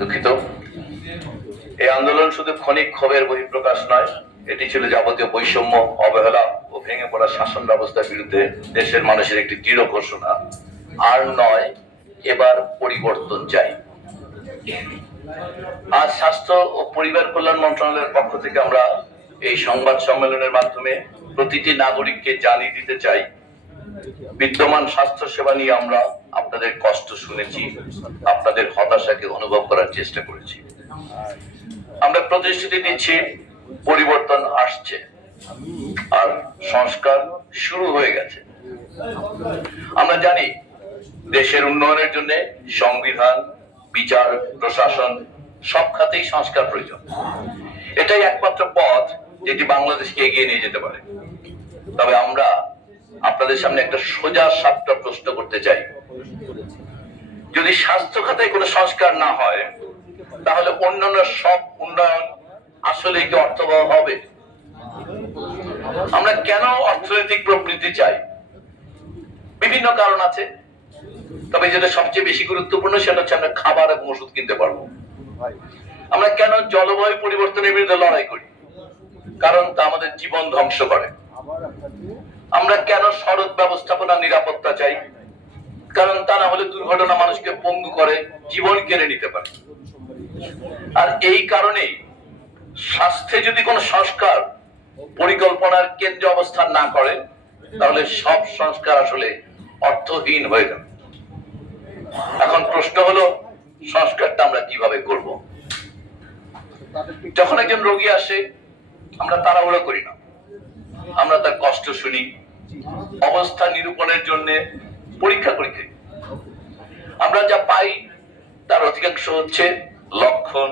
দুঃখিত। এই আন্দোলন শুধু ক্ষণিক ক্ষোভের বহিঃপ্রকাশ নয়, এটি ছিল যাবতীয় বৈষম্য, অবহেলা ও ভেঙে পড়া শাসন ব্যবস্থার বিরুদ্ধে দেশের মানুষের একটি দৃঢ় ঘোষণা। আর নয়, এবার পরিবর্তন চাই। আজ স্বাস্থ্য ও পরিবার কল্যাণ মন্ত্রণালয়ের পক্ষ থেকে আমরা এই সংবাদ সম্মেলনের মাধ্যমে প্রতিটি নাগরিককে জানিয়ে দিতে চাই, বিদ্যমান স্বাস্থ্য সেবা নিয়ে আমরা আপনাদের কষ্ট শুনেছি, আপনাদের হতাশাকে অনুভব করার চেষ্টা করেছি। আমরা প্রতিশ্রুতি দিচ্ছি পরিবর্তন আসছে আর সংস্কার শুরু হয়ে গেছে। আমরা জানি দেশের উন্নয়নের জন্য সংবিধান, বিচার, প্রশাসন সব খাতেই সংস্কার প্রয়োজন। এটাই একমাত্র পথ যেটি বাংলাদেশকে এগিয়ে নিয়ে যেতে পারে। তবে আমরা আপনাদের সামনে একটা সোজা সাপটা প্রশ্ন করতে চাই, যদি স্বাস্থ্য খাতে কোনো সংস্কার না হয়, তাহলে অন্যান্য সব উন্নয়ন আসলে কি অর্থবহ হবে? আমরা কেন অর্থনৈতিক প্রবৃদ্ধি চাই? বিভিন্ন কারণ আছে, তবে যেটা সবচেয়ে বেশি গুরুত্বপূর্ণ সেটা হচ্ছে আমরা খাবার এবং ওষুধ কিনতে পারবো। আমরা কেন জলবায়ু পরিবর্তনের বিরুদ্ধে লড়াই করি? কারণ তা আমাদের জীবন ধ্বংস করে। আমরা কেন সড়ক ব্যবস্থাপনা নিরাপত্তা চাই? কারণ তা না হলে দুর্ঘটনা মানুষকে পঙ্গু করে, জীবন কেড়ে নিতে পারে। আর এই কারণেই স্বাস্থ্যে যদি কোনো সংস্কার পরিকল্পনার কেন্দ্রে অবস্থান না করে, তাহলে সব সংস্কার আসলে অর্থহীন হয়ে যাবে। এখন প্রশ্ন হলো, সংস্কারটা আমরা কিভাবে করব? যখন একজন রোগী আসে, আমরা তাড়াহুড়ো করি না, আমরা তার কষ্ট শুনি, অবস্থা নিরূপণের জন্য পরীক্ষা করি। আমরা যা পাই তার অধিকাংশ হচ্ছে লক্ষণ,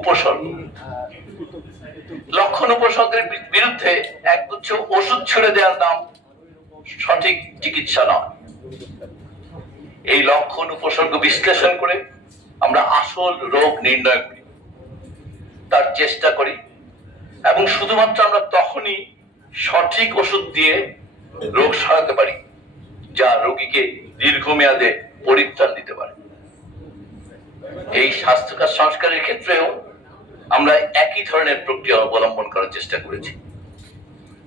উপসর্গ। লক্ষণ উপসর্গের বিরুদ্ধে একগুচ্ছ ওষুধ ছুড়ে দেওয়ার নাম সঠিক চিকিৎসা নয়। এই লক্ষণ উপসর্গ বিশ্লেষণ করে আমরা আসল রোগ নির্ণয় করি, তার চেষ্টা করি, এবং শুধুমাত্র আমরা তখনই সঠিক ওষুধ দিয়ে রোগ সারাতে পারি যা রোগীকে দীর্ঘমেয়াদে পরিত্রাণ দিতে পারে। এই স্বাস্থ্যকর সংস্কারের ক্ষেত্রেও আমরা একই ধরনের প্রক্রিয়া অবলম্বন করার চেষ্টা করেছি।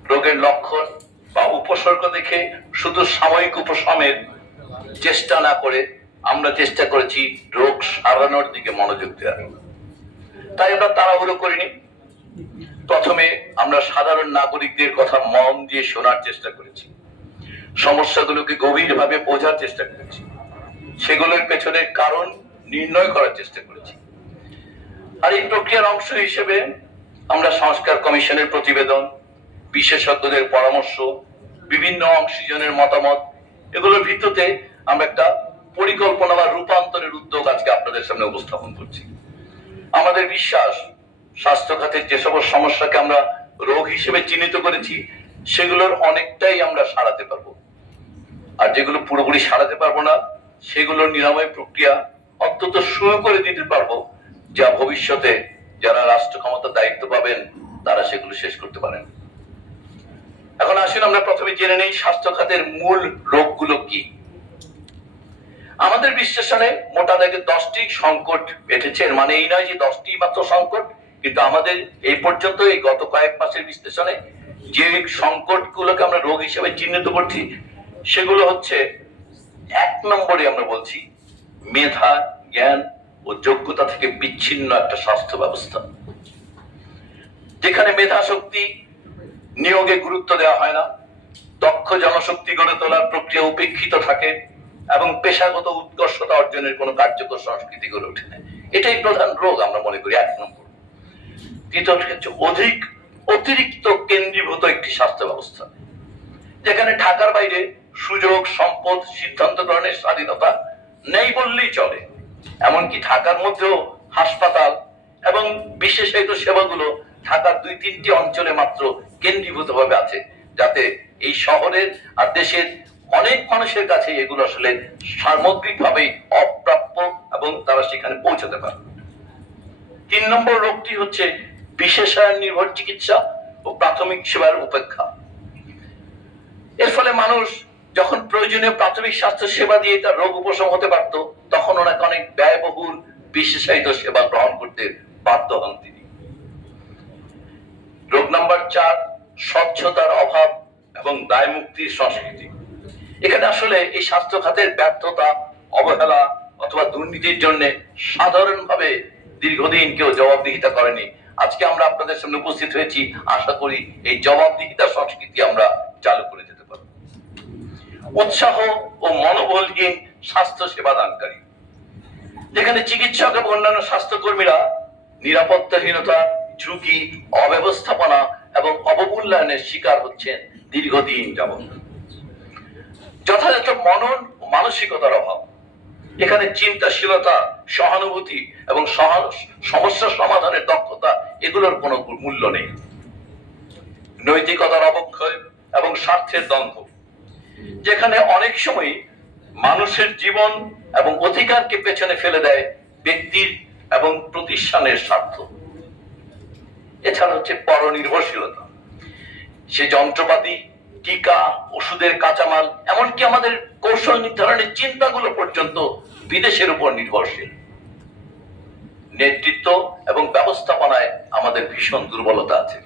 রোগের লক্ষণ বা উপসর্গ দেখে শুধু সাময়িক উপশমের চেষ্টা না করে আমরা চেষ্টা করেছি রোগ সারানোর দিকে মনোযোগ দেওয়ার। তাই আমরা তাড়াহুড়ো করিনি। প্রথমে আমরা সাধারণ নাগরিকদের কথা মন দিয়ে শোনার চেষ্টা করেছি, সমস্যাগুলোকে গভীরভাবে বোঝার চেষ্টা করেছি, সেগুলোর পেছনের কারণ নির্ণয় করার চেষ্টা করেছি। আর এই প্রক্রিয়ার অংশ হিসেবে আমরা সংস্কার কমিশনের প্রতিবেদন, বিশেষজ্ঞদের পরামর্শ, বিভিন্ন অংশীজনের মতামত, এগুলোর ভিত্তিতে আমরা একটা পরিকল্পনা বা রূপান্তরের উদ্যোগ আজকে আপনাদের সামনে উপস্থাপন করছি। আমাদের বিশ্বাস, স্বাস্থ্য খাতের যে সব সমস্যাকে আমরা রোগ হিসেবে চিহ্নিত করেছি, সেগুলোর অনেকটাই আমরা সারাতে পারবো। আর যেগুলো পুরোপুরি সারাতে পারবো না, সেগুলোর নিরাময় প্রক্রিয়া অন্তত শুরু করে দিতে পারবো, যা ভবিষ্যতে যারা রাষ্ট্র ক্ষমতার দায়িত্ব পাবেন তারা সেগুলো শেষ করতে পারেন। এখন আসুন আমরা প্রথমে জেনে নেই স্বাস্থ্য খাতের মূল রোগগুলো কি। আমাদের বিশ্লেষণে মোটা দাগে 10টি সংকট এসেছে। এর মানে এই নয় যে 10টি মাত্র সংকট, কিন্তু আমাদের এই পর্যন্ত এই গত কয়েক মাসের বিশ্লেষণে যে সংকটগুলোকে আমরা রোগ হিসেবে চিহ্নিত করছি, সেগুলো হচ্ছে 1 নম্বরে আমরা বলছি মেধা, জ্ঞান ও যোগ্যতা থেকে বিচ্ছিন্ন একটা স্বাস্থ্য ব্যবস্থা, যেখানে মেধা শক্তি নিয়োগে গুরুত্ব দেওয়া হয় না, দক্ষ জনশক্তি গড়ে তোলার প্রক্রিয়া উপেক্ষিত থাকে এবং পেশাগত উৎকর্ষতা অর্জনের কোনো কার্যকর সংস্কৃতি গড়ে ওঠে না। এটাই প্রধান রোগ আমরা মনে করি 1 নম্বর। দ্বিতীয় হচ্ছে অতিরিক্ত কেন্দ্রীভূত একটি স্বাস্থ্য ব্যবস্থা, যেখানে ঢাকার বাইরে সুযোগ, সম্পদ, সিদ্ধান্ত গ্রহণের স্বাধীনতা নেই বললেই চলে। এমনকি ঢাকার মধ্যেও হাসপাতাল এবং বিশেষায়িত সেবাগুলো ঢাকার 2-3টি অঞ্চলে মাত্র কেন্দ্রীভূত ভাবে আছে, যাতে এই শহরের আর দেশের অনেক মানুষের কাছে এগুলো আসলে সামগ্রিকভাবে অপ্রাপ্য এবং তারা সেখানে পৌঁছাতে পারে। 3 নম্বর রোগটি হচ্ছে বিশেষায়ন নির্ভর চিকিৎসা ও প্রাথমিক সেবার উপেক্ষা। এর ফলে মানুষ যখন প্রয়োজনীয় প্রাথমিক স্বাস্থ্য সেবা দিয়ে তার রোগ উপশম হতে পারত, তখন ওনাকে অনেক ব্যয়বহুল বিশেষায়িত সেবা গ্রহণ করতে বাধ্য হন তিনি। রোগ নাম্বার 4, স্বচ্ছতার অভাব এবং দায়মুক্তির সংস্কৃতি। এখানে আসলে এই স্বাস্থ্য খাতের ব্যর্থতা, অবহেলা অথবা দুর্নীতির জন্য সাধারণভাবে দীর্ঘদিন কেউ জবাবদিহিতা করেনি। আজকে আমরা আপনাদের সামনে উপস্থিত হয়েছি, আশা করি এই জবাবদিহিতা সংস্কৃতি আমরা চালু করে যেতে পারব। উৎসাহ ও মনোবলহীন স্বাস্থ্য সেবা দানকারী, যেখানে চিকিৎসক এবং অন্যান্য স্বাস্থ্যকর্মীরা নিরাপত্তাহীনতা, ঝুঁকি, অব্যবস্থাপনা এবং অবমূল্যায়নের শিকার হচ্ছেন দীর্ঘদিন যাবৎ। যথাযথ মনন ও মানসিকতার অভাব, এখানে চিন্তাশীলতা, সহানুভূতি এবং সমস্যা সমাধানের দক্ষতা এগুলোর কোনো মূল্য নেই। নৈতিকতার অবক্ষয় এবং স্বার্থের দ্বন্দ্ব, যেখানে অনেক সময় মানুষের জীবন এবং অধিকারকে পেছনে ফেলে দেয় ব্যক্তির এবং প্রতিষ্ঠানের স্বার্থ। এছাড়া হচ্ছে পরনির্ভরশীলতা, সে যন্ত্রপাতি, টিকা, ওষুধের কাঁচামাল, এমনকি আমাদের কৌশল নির্ধারণের চিন্তাগুলো পর্যন্ত বিদেশের উপর নির্ভরশীল। নেতৃত্ব এবং ব্যবস্থাপনায় আমাদের ভীষণ দুর্বলতা আছে।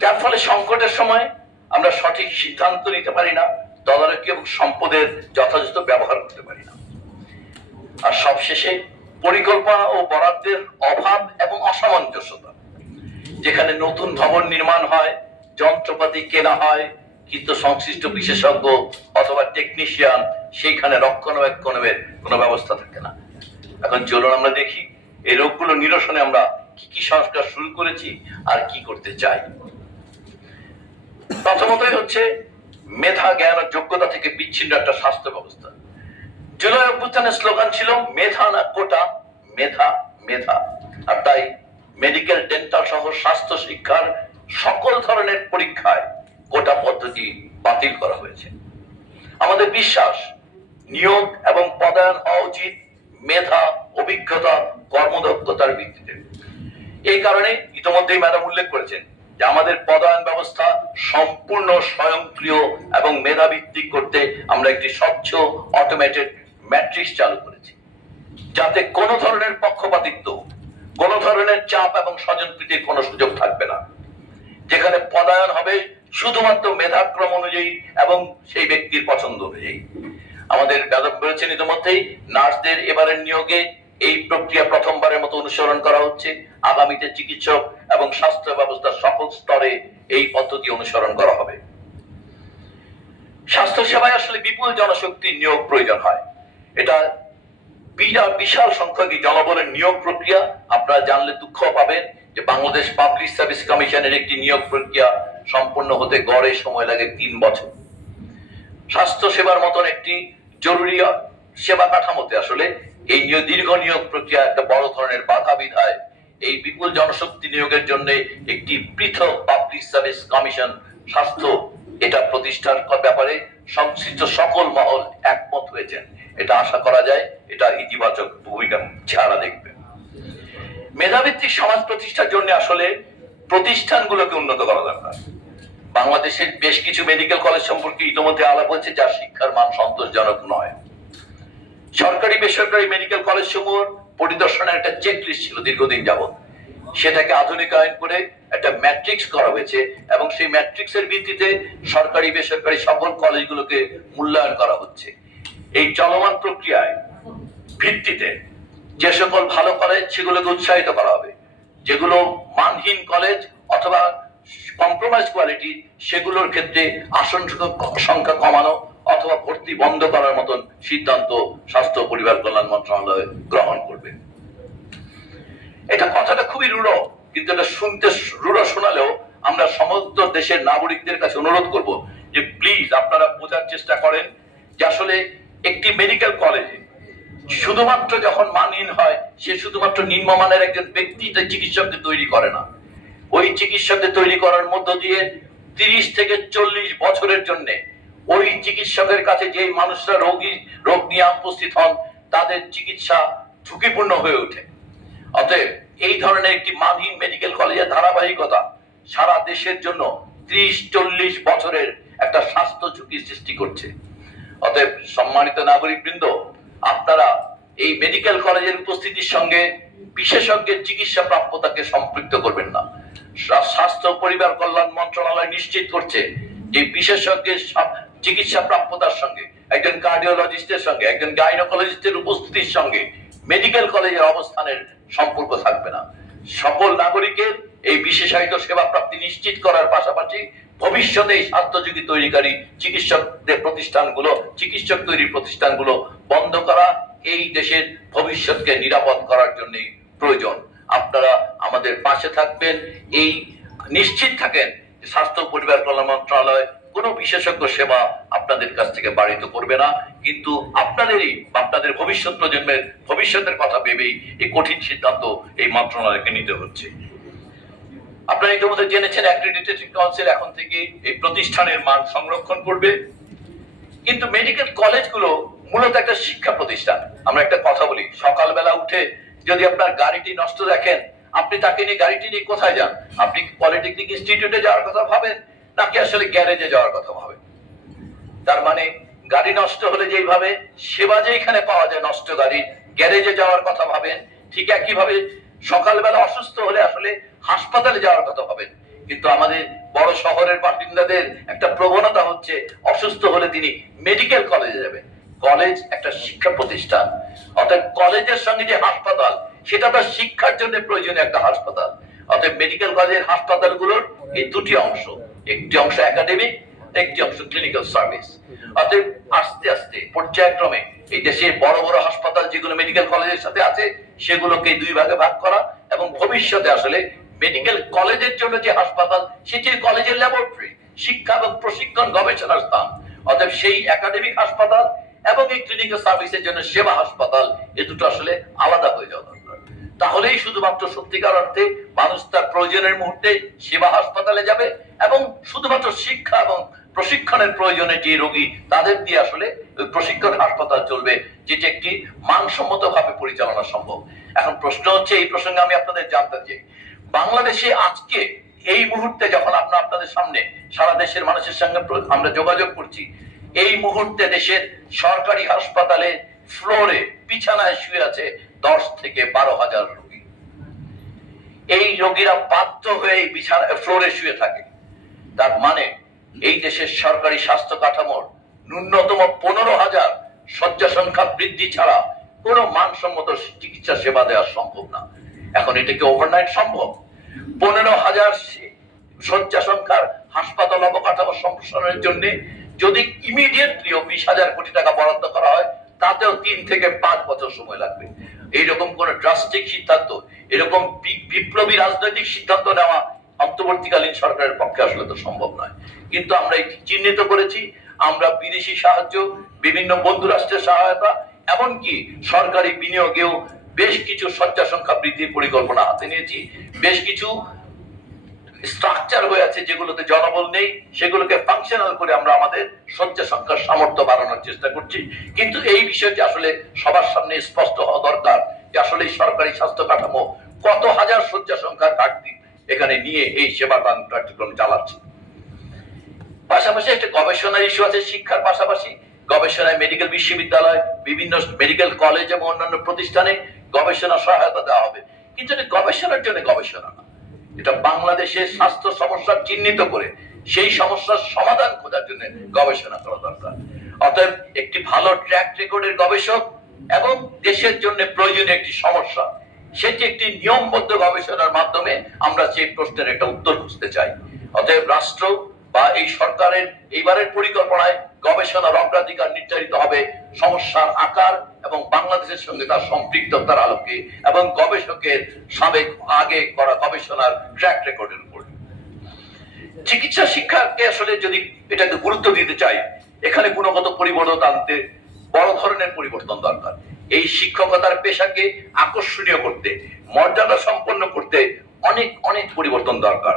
যার ফলে সংকটের সময় আমরা সঠিক সিদ্ধান্ত নিতে পারি না, তদারকি এবং সম্পদের যথাযথ ব্যবহার করতে পারি না। আর সবশেষে পরিকল্পনা ও বরাদ্দের অভাব এবং অসামঞ্জস্যতা, যেখানে নতুন ভবন নির্মাণ হয়, যন্ত্রপাতি কেনা হয়, কিন্তু সংশ্লিষ্ট বিশেষজ্ঞ অথবা টেকনিশিয়ান সেইখানে রক্ষণাবেক্ষণের কোনো ব্যবস্থা থাকে না। এখন চলুন আমরা দেখি এই রোগগুলো নিরসনে আমরা কি কি সংস্কার শুরু করেছি আর কি করতে চাই। প্রথমতই হচ্ছে মেধা, জ্ঞান ও যোগ্যতা থেকে বিচ্ছিন্ন একটা স্বাস্থ্য ব্যবস্থা। জুলাই অভ্যুত্থানের স্লোগান ছিল মেধা না কোটা, মেধা মেধা। আর তাই মেডিকেল, ডেন্টাল সহ স্বাস্থ্য শিক্ষার সকল ধরনের পরীক্ষায় কোটা পদ্ধতি বাতিল করা হয়েছে। আমাদের বিশ্বাস, নিয়োগ এবং পদায়ন হওয়া উচিত মেধা, অভিজ্ঞতা, কর্মদক্ষতার ভিত্তিতে। এই কারণে ইতিমধ্যেই ম্যাডাম উল্লেখ করেছেন যে আমাদের পদায়ন ব্যবস্থা সম্পূর্ণ স্বয়ংক্রিয় এবং মেধাভিত্তিক করতে আমরা একটি স্বচ্ছ অটোমেটেড ম্যাট্রিক্স চালু করেছি, যাতে কোনো ধরনের পক্ষপাতিত্ব, কোনো ধরনের চাপ এবং স্বজনপ্রীতির কোনো সুযোগ থাকবে না। যেখানে পদায়ন হবে শুধুমাত্র মেধাক্রম অনুযায়ী এবং সেই ব্যক্তির পছন্দ অনুযায়ী। আমাদের ম্যাডাম বলেছেন ইতিমধ্যেই নার্সদের এবারের নিয়োগে এই প্রক্রিয়া প্রথমবারের মতো অনুসরণ করা হচ্ছে। আগামীতে চিকিৎসক এবং স্বাস্থ্য ব্যবস্থার সকল স্তরে এই পদ্ধতি অনুসরণ করা হবে। স্বাস্থ্য সেবায় আসলে বিপুল জনশক্তির নিয়োগ প্রয়োজন হয়। এটা বিশাল সংখ্যক জনবলের নিয়োগ প্রক্রিয়া। আপনারা জানলে দুঃখ পাবেন যে বাংলাদেশ পাবলিক সার্ভিস কমিশনের একটি নিয়োগ প্রক্রিয়া সম্পূর্ণ হতে গড়ে সময় লাগে 3 বছর। স্বাস্থ্য সেবার মতন একটি জরুরি সেবা কাঠামোতে আসলে এই দীর্ঘ নিয়োগ প্রক্রিয়া একটা বড় ধরনের বাধা বিধায় এই বিপুল জনশক্তি নিয়োগের জন্য একটি পৃথক পাবলিক সার্ভিস কমিশন স্বাস্থ্য এটা প্রতিষ্ঠার ব্যাপারে সংশ্লিষ্ট সকল মহল একমত হয়েছেন। এটা আশা করা যায় এটা ইতিবাচক ভূমিকা ছাড়া দেখবে। মেধাভিত্তিক সমাজ প্রতিষ্ঠার জন্য আসলে প্রতিষ্ঠানগুলোকে উন্নত করা দরকার। বাংলাদেশের বেশ কিছু মেডিকেল কলেজ সম্পর্কে ইতিমধ্যে আলাপ হয়েছে যার শিক্ষার মান সন্তোষজনক নয়। সরকারি বেসরকারি মেডিকেল কলেজ সমূহ পরিদর্শনের একটা চেকলিস্ট ছিল দীর্ঘদিন যাবত, সেটাকে আধুনিকায়ন করে একটা ম্যাট্রিক্স করা হয়েছে এবং সেই ম্যাট্রিক্সের ভিত্তিতে সরকারি বেসরকারি সকল কলেজগুলোকে মূল্যায়ন করা হচ্ছে। এই চলমান প্রক্রিয়ায় ভিত্তিতে যে সকল ভালো কলেজ সেগুলোকে উৎসাহিত করা হবে, যেগুলো মানহীন কলেজ অথবা কম্প্রোমাইজ কোয়ালিটি সেগুলোর ক্ষেত্রে আসন সংখ্যা কমানো অথবা ভর্তি বন্ধ করার মতন সিদ্ধান্ত স্বাস্থ্য পরিবার কল্যাণ মন্ত্রণালয় গ্রহণ করবে। এটা কথাটা খুবই রূঢ়, কিন্তু এটা শুনতে রূঢ় শোনালেও আমরা সমস্ত দেশের নাগরিকদের কাছে অনুরোধ করব যে প্লিজ আপনারা বোঝার চেষ্টা করেন যে আসলে একটি মেডিকেল কলেজে শুধুমাত্র যখন মানহীন হয় সে শুধুমাত্র নিম্নমানের একজন ব্যক্তি চিকিৎসককে তৈরি করে না। ওই চিকিৎসককে তৈরি করার মধ্য দিয়ে 30 থেকে 40 বছরের জন্য ওই চিকিৎসকের কাছে যে মানুষরা রোগ নিয়ে উপস্থিত হন তাদের চিকিৎসা ঝুঁকিপূর্ণ হয়ে ওঠে। অতএব এই ধরনের একটি মানহীন মেডিকেল কলেজের ধারাবাহিকতা সারা দেশের জন্য 30-40 বছরের একটা স্বাস্থ্য ঝুঁকি সৃষ্টি করছে। অতএব সম্মানিত নাগরিকবৃন্দ, আপনারা এই মেডিকেল কলেজের উপস্থিতির সঙ্গে বিশেষজ্ঞের চিকিৎসা প্রাপ্যতাকে সম্পৃক্ত করবেন না। স্বাস্থ্য পরিবার কল্যাণ মন্ত্রণালয় নিশ্চিত করছে যে বিশেষজ্ঞের চিকিৎসা প্রাপ্যতার সঙ্গে একজন কার্ডিওলজিস্টের সঙ্গে একজন গাইনোকোলজিস্টের উপস্থিতির সঙ্গে মেডিকেল কলেজের অবস্থানের সম্পর্ক থাকবে না। সকল নাগরিকের এই বিশেষায়িত সেবা প্রাপ্তি নিশ্চিত করার পাশাপাশি ভবিষ্যতে এই স্বাস্থ্যযোগী তৈরিকারী চিকিৎসক তৈরির প্রতিষ্ঠানগুলো বন্ধ করা এই দেশের ভবিষ্যৎকে নিরাপদ করার জন্য প্রয়োজন। আপনারা আমাদের পাশে থাকবেন, এই নিশ্চিত থাকেন স্বাস্থ্য পরিবার কল্যাণ মন্ত্রণালয় কোনো বিশেষজ্ঞ সেবা আপনাদের কাছ থেকে বাড়িত করবে না, কিন্তু আপনাদের ভবিষ্যৎ প্রজন্মের ভবিষ্যতের কথা ভেবেই এই কঠিন সিদ্ধান্ত এই মন্ত্রণালয়কে নিতে হচ্ছে। আপনারা ইতিমধ্যে জেনেছেন অ্যাক্রিডিটেশন কাউন্সিল এখন থেকে এই প্রতিষ্ঠানের মান সংরক্ষণ করবে, কিন্তু মেডিকেল কলেজগুলো মূলত একটা শিক্ষা প্রতিষ্ঠান। আমরা একটা কথা বলি, সকালবেলা উঠে যদি আপনার গাড়িটি নষ্ট দেখেন, আপনি তাকে নিয়ে গাড়িটি নিয়ে কোথায় যান? আপনি পলিটেকনিক ইনস্টিটিউটে যাওয়ার কথা ভাবেন নাকি আসলে গ্যারেজে যাওয়ার কথা ভাবেন? তার মানে গাড়ি নষ্ট হলে যেভাবে সেবা যেখানে পাওয়া যায় নষ্ট গাড়ি গ্যারেজে যাওয়ার কথা ভাবেন, ঠিক একইভাবে সকালবেলা অসুস্থ হলে আসলে হাসপাতালে যাওয়ার কথা ভাবেন। কিন্তু আমাদের বড় শহরের বাসিন্দাদের একটা প্রবণতা হচ্ছে অসুস্থ হলে তিনি মেডিকেল কলেজে যাবেন। কলেজ একটা শিক্ষা প্রতিষ্ঠান, অর্থাৎ কলেজের সঙ্গে যে হাসপাতাল সেটা তার শিক্ষার জন্য প্রয়োজনীয় একটা হাসপাতাল। অর্থাৎ মেডিকেল কলেজের হাসপাতালগুলোর এই দুটি অংশ, একটি অংশ একাডেমিক, একটি অংশ ক্লিনিক্যাল সার্ভিস। অতএব আস্তে আস্তে পর্যায়ক্রমে এই দেশের বড় বড় হাসপাতাল যেগুলো মেডিকেল কলেজের সাথে আছে সেগুলোকে দুই ভাগে ভাগ করা, এবং ভবিষ্যতে আসলে মেডিকেল কলেজের জন্য যে হাসপাতাল সেটি কলেজের ল্যাবরেটরি, শিক্ষা এবং প্রশিক্ষণ গবেষণার স্থান। অতএব সেই একাডেমিক হাসপাতাল এবং এই ক্লিনিক্যাল সার্ভিসের জন্য সেবা হাসপাতাল, এ দুটো আসলে আলাদা হয়ে যাওয়া দরকার। তাহলেই শুধুমাত্র সত্যিকার অর্থে মানুষ তার প্রয়োজনের মুহূর্তে সেবা হাসপাতালে যাবে, এবং শুধুমাত্র শিক্ষা এবং প্রশিক্ষণের প্রয়োজনে যে রোগী তাদের দিয়ে আসলে প্রশিক্ষণ হাসপাতাল চলবে, যেটি একটি মানসম্মত ভাবে পরিচালনা সম্ভব। এখন প্রশ্ন হচ্ছে, এই প্রসঙ্গে আমি আপনাদের জানতে চাই, বাংলাদেশে আজকে এই মুহূর্তে যখন আপনাদের সামনে সারা দেশের মানুষের সঙ্গে আমরা যোগাযোগ করছি, এই মুহূর্তে দেশের সরকারি হাসপাতালে ফ্লোরে বিছানায় শুয়ে আছে 10 থেকে 12,000 রোগী। এই রোগীরা বাধ্য হয়ে বিছানা ফ্লোরে শুয়ে থাকে। তার মানে এই দেশের সরকারি স্বাস্থ্য কাঠামোর ন্যূনতম 15,000 শয্যা সংখ্যা বৃদ্ধি ছাড়া কোনো মানসম্মত চিকিৎসা সেবা দেওয়া সম্ভব না। এখন এটা কি ওভারনাইট সম্ভব? 15,000 শয্যা সংখ্যার হাসপাতাল অবকাঠামো সম্প্রসারণের জন্য যদি ইমিডিয়েটলি 20,000 কোটি টাকা বরাদ্দ করা হয়, তাতেও 3 থেকে 5 বছর সময় লাগবে। এইরকম কোন ড্রাস্টিক সিদ্ধান্ত, এরকম বিপ্লবী রাজনৈতিক সিদ্ধান্ত নেওয়া অন্তর্বর্তীকালীন সরকারের পক্ষে আসলে তো সম্ভব নয়। কিন্তু আমরা এটি চিহ্নিত করেছি, আমরা বিদেশি সাহায্য, বিভিন্ন বন্ধু রাষ্ট্রের সহায়তা, এমনকি সরকারি বিনিয়োগেও বেশ কিছু শয্যা সংখ্যা বৃদ্ধির পরিকল্পনা হাতে নিয়েছি। বেশ কিছু স্ট্রাকচার হয়ে আছে যেগুলোতে জনবল নেই, সেগুলোকে ফাংশনাল করে আমরা আমাদের শয্যা সংখ্যার সামর্থ্য বাড়ানোর চেষ্টা করছি। কিন্তু এই বিষয়টি আসলে সবার সামনে স্পষ্ট হওয়া দরকার যে আসলে সরকারি স্বাস্থ্য কাঠামো কত হাজার শয্যা সংখ্যার ঘাটতি এখানে নিয়ে এই সেবা দান কার্যক্রম চালাচ্ছে। পাশাপাশি একটা গবেষণার ইস্যু আছে। শিক্ষার পাশাপাশি গবেষণায় মেডিকেল বিশ্ববিদ্যালয়, বিভিন্ন মেডিকেল কলেজ এবং অন্যান্য প্রতিষ্ঠানে গবেষণা সহায়তা দেওয়া হবে, কিন্তু এটা গবেষণার জন্য গবেষণা না, এটা বাংলাদেশের স্বাস্থ্য সমস্যা চিহ্নিত করে সেই সমস্যার সমাধান খোঁজার জন্য গবেষণা করা দরকার। অতএব একটি ভালো ট্র্যাক রেকর্ডের গবেষক এবং দেশের জন্য প্রয়োজনীয় একটি সমস্যা, সেটি একটি নিয়মবদ্ধ গবেষণার মাধ্যমে আমরা সেই প্রশ্নের একটা উত্তর খুঁজতে চাই। অতএব রাষ্ট্র বা এই সরকারের এইবারের পরিকল্পনায় গবেষণার অগ্রাধিকার নির্ধারিত হবে সমস্যার আকার এবং বাংলাদেশের সঙ্গে তার সম্পৃক্ততার আলোকে, এবং গবেষকের সাবেক আগে করা গবেষণার ট্র্যাক রেকর্ডের উপর। চিকিৎসা শিক্ষাকে আসলে যদি এটাকে গুরুত্ব দিতে চাই, এখানে গুণগত পরিবর্তন আনতে বড় ধরনের পরিবর্তন দরকার। এই শিক্ষকতার পেশাকে আকর্ষণীয় করতে, মর্যাদা সম্পন্ন করতে অনেক অনেক পরিবর্তন দরকার।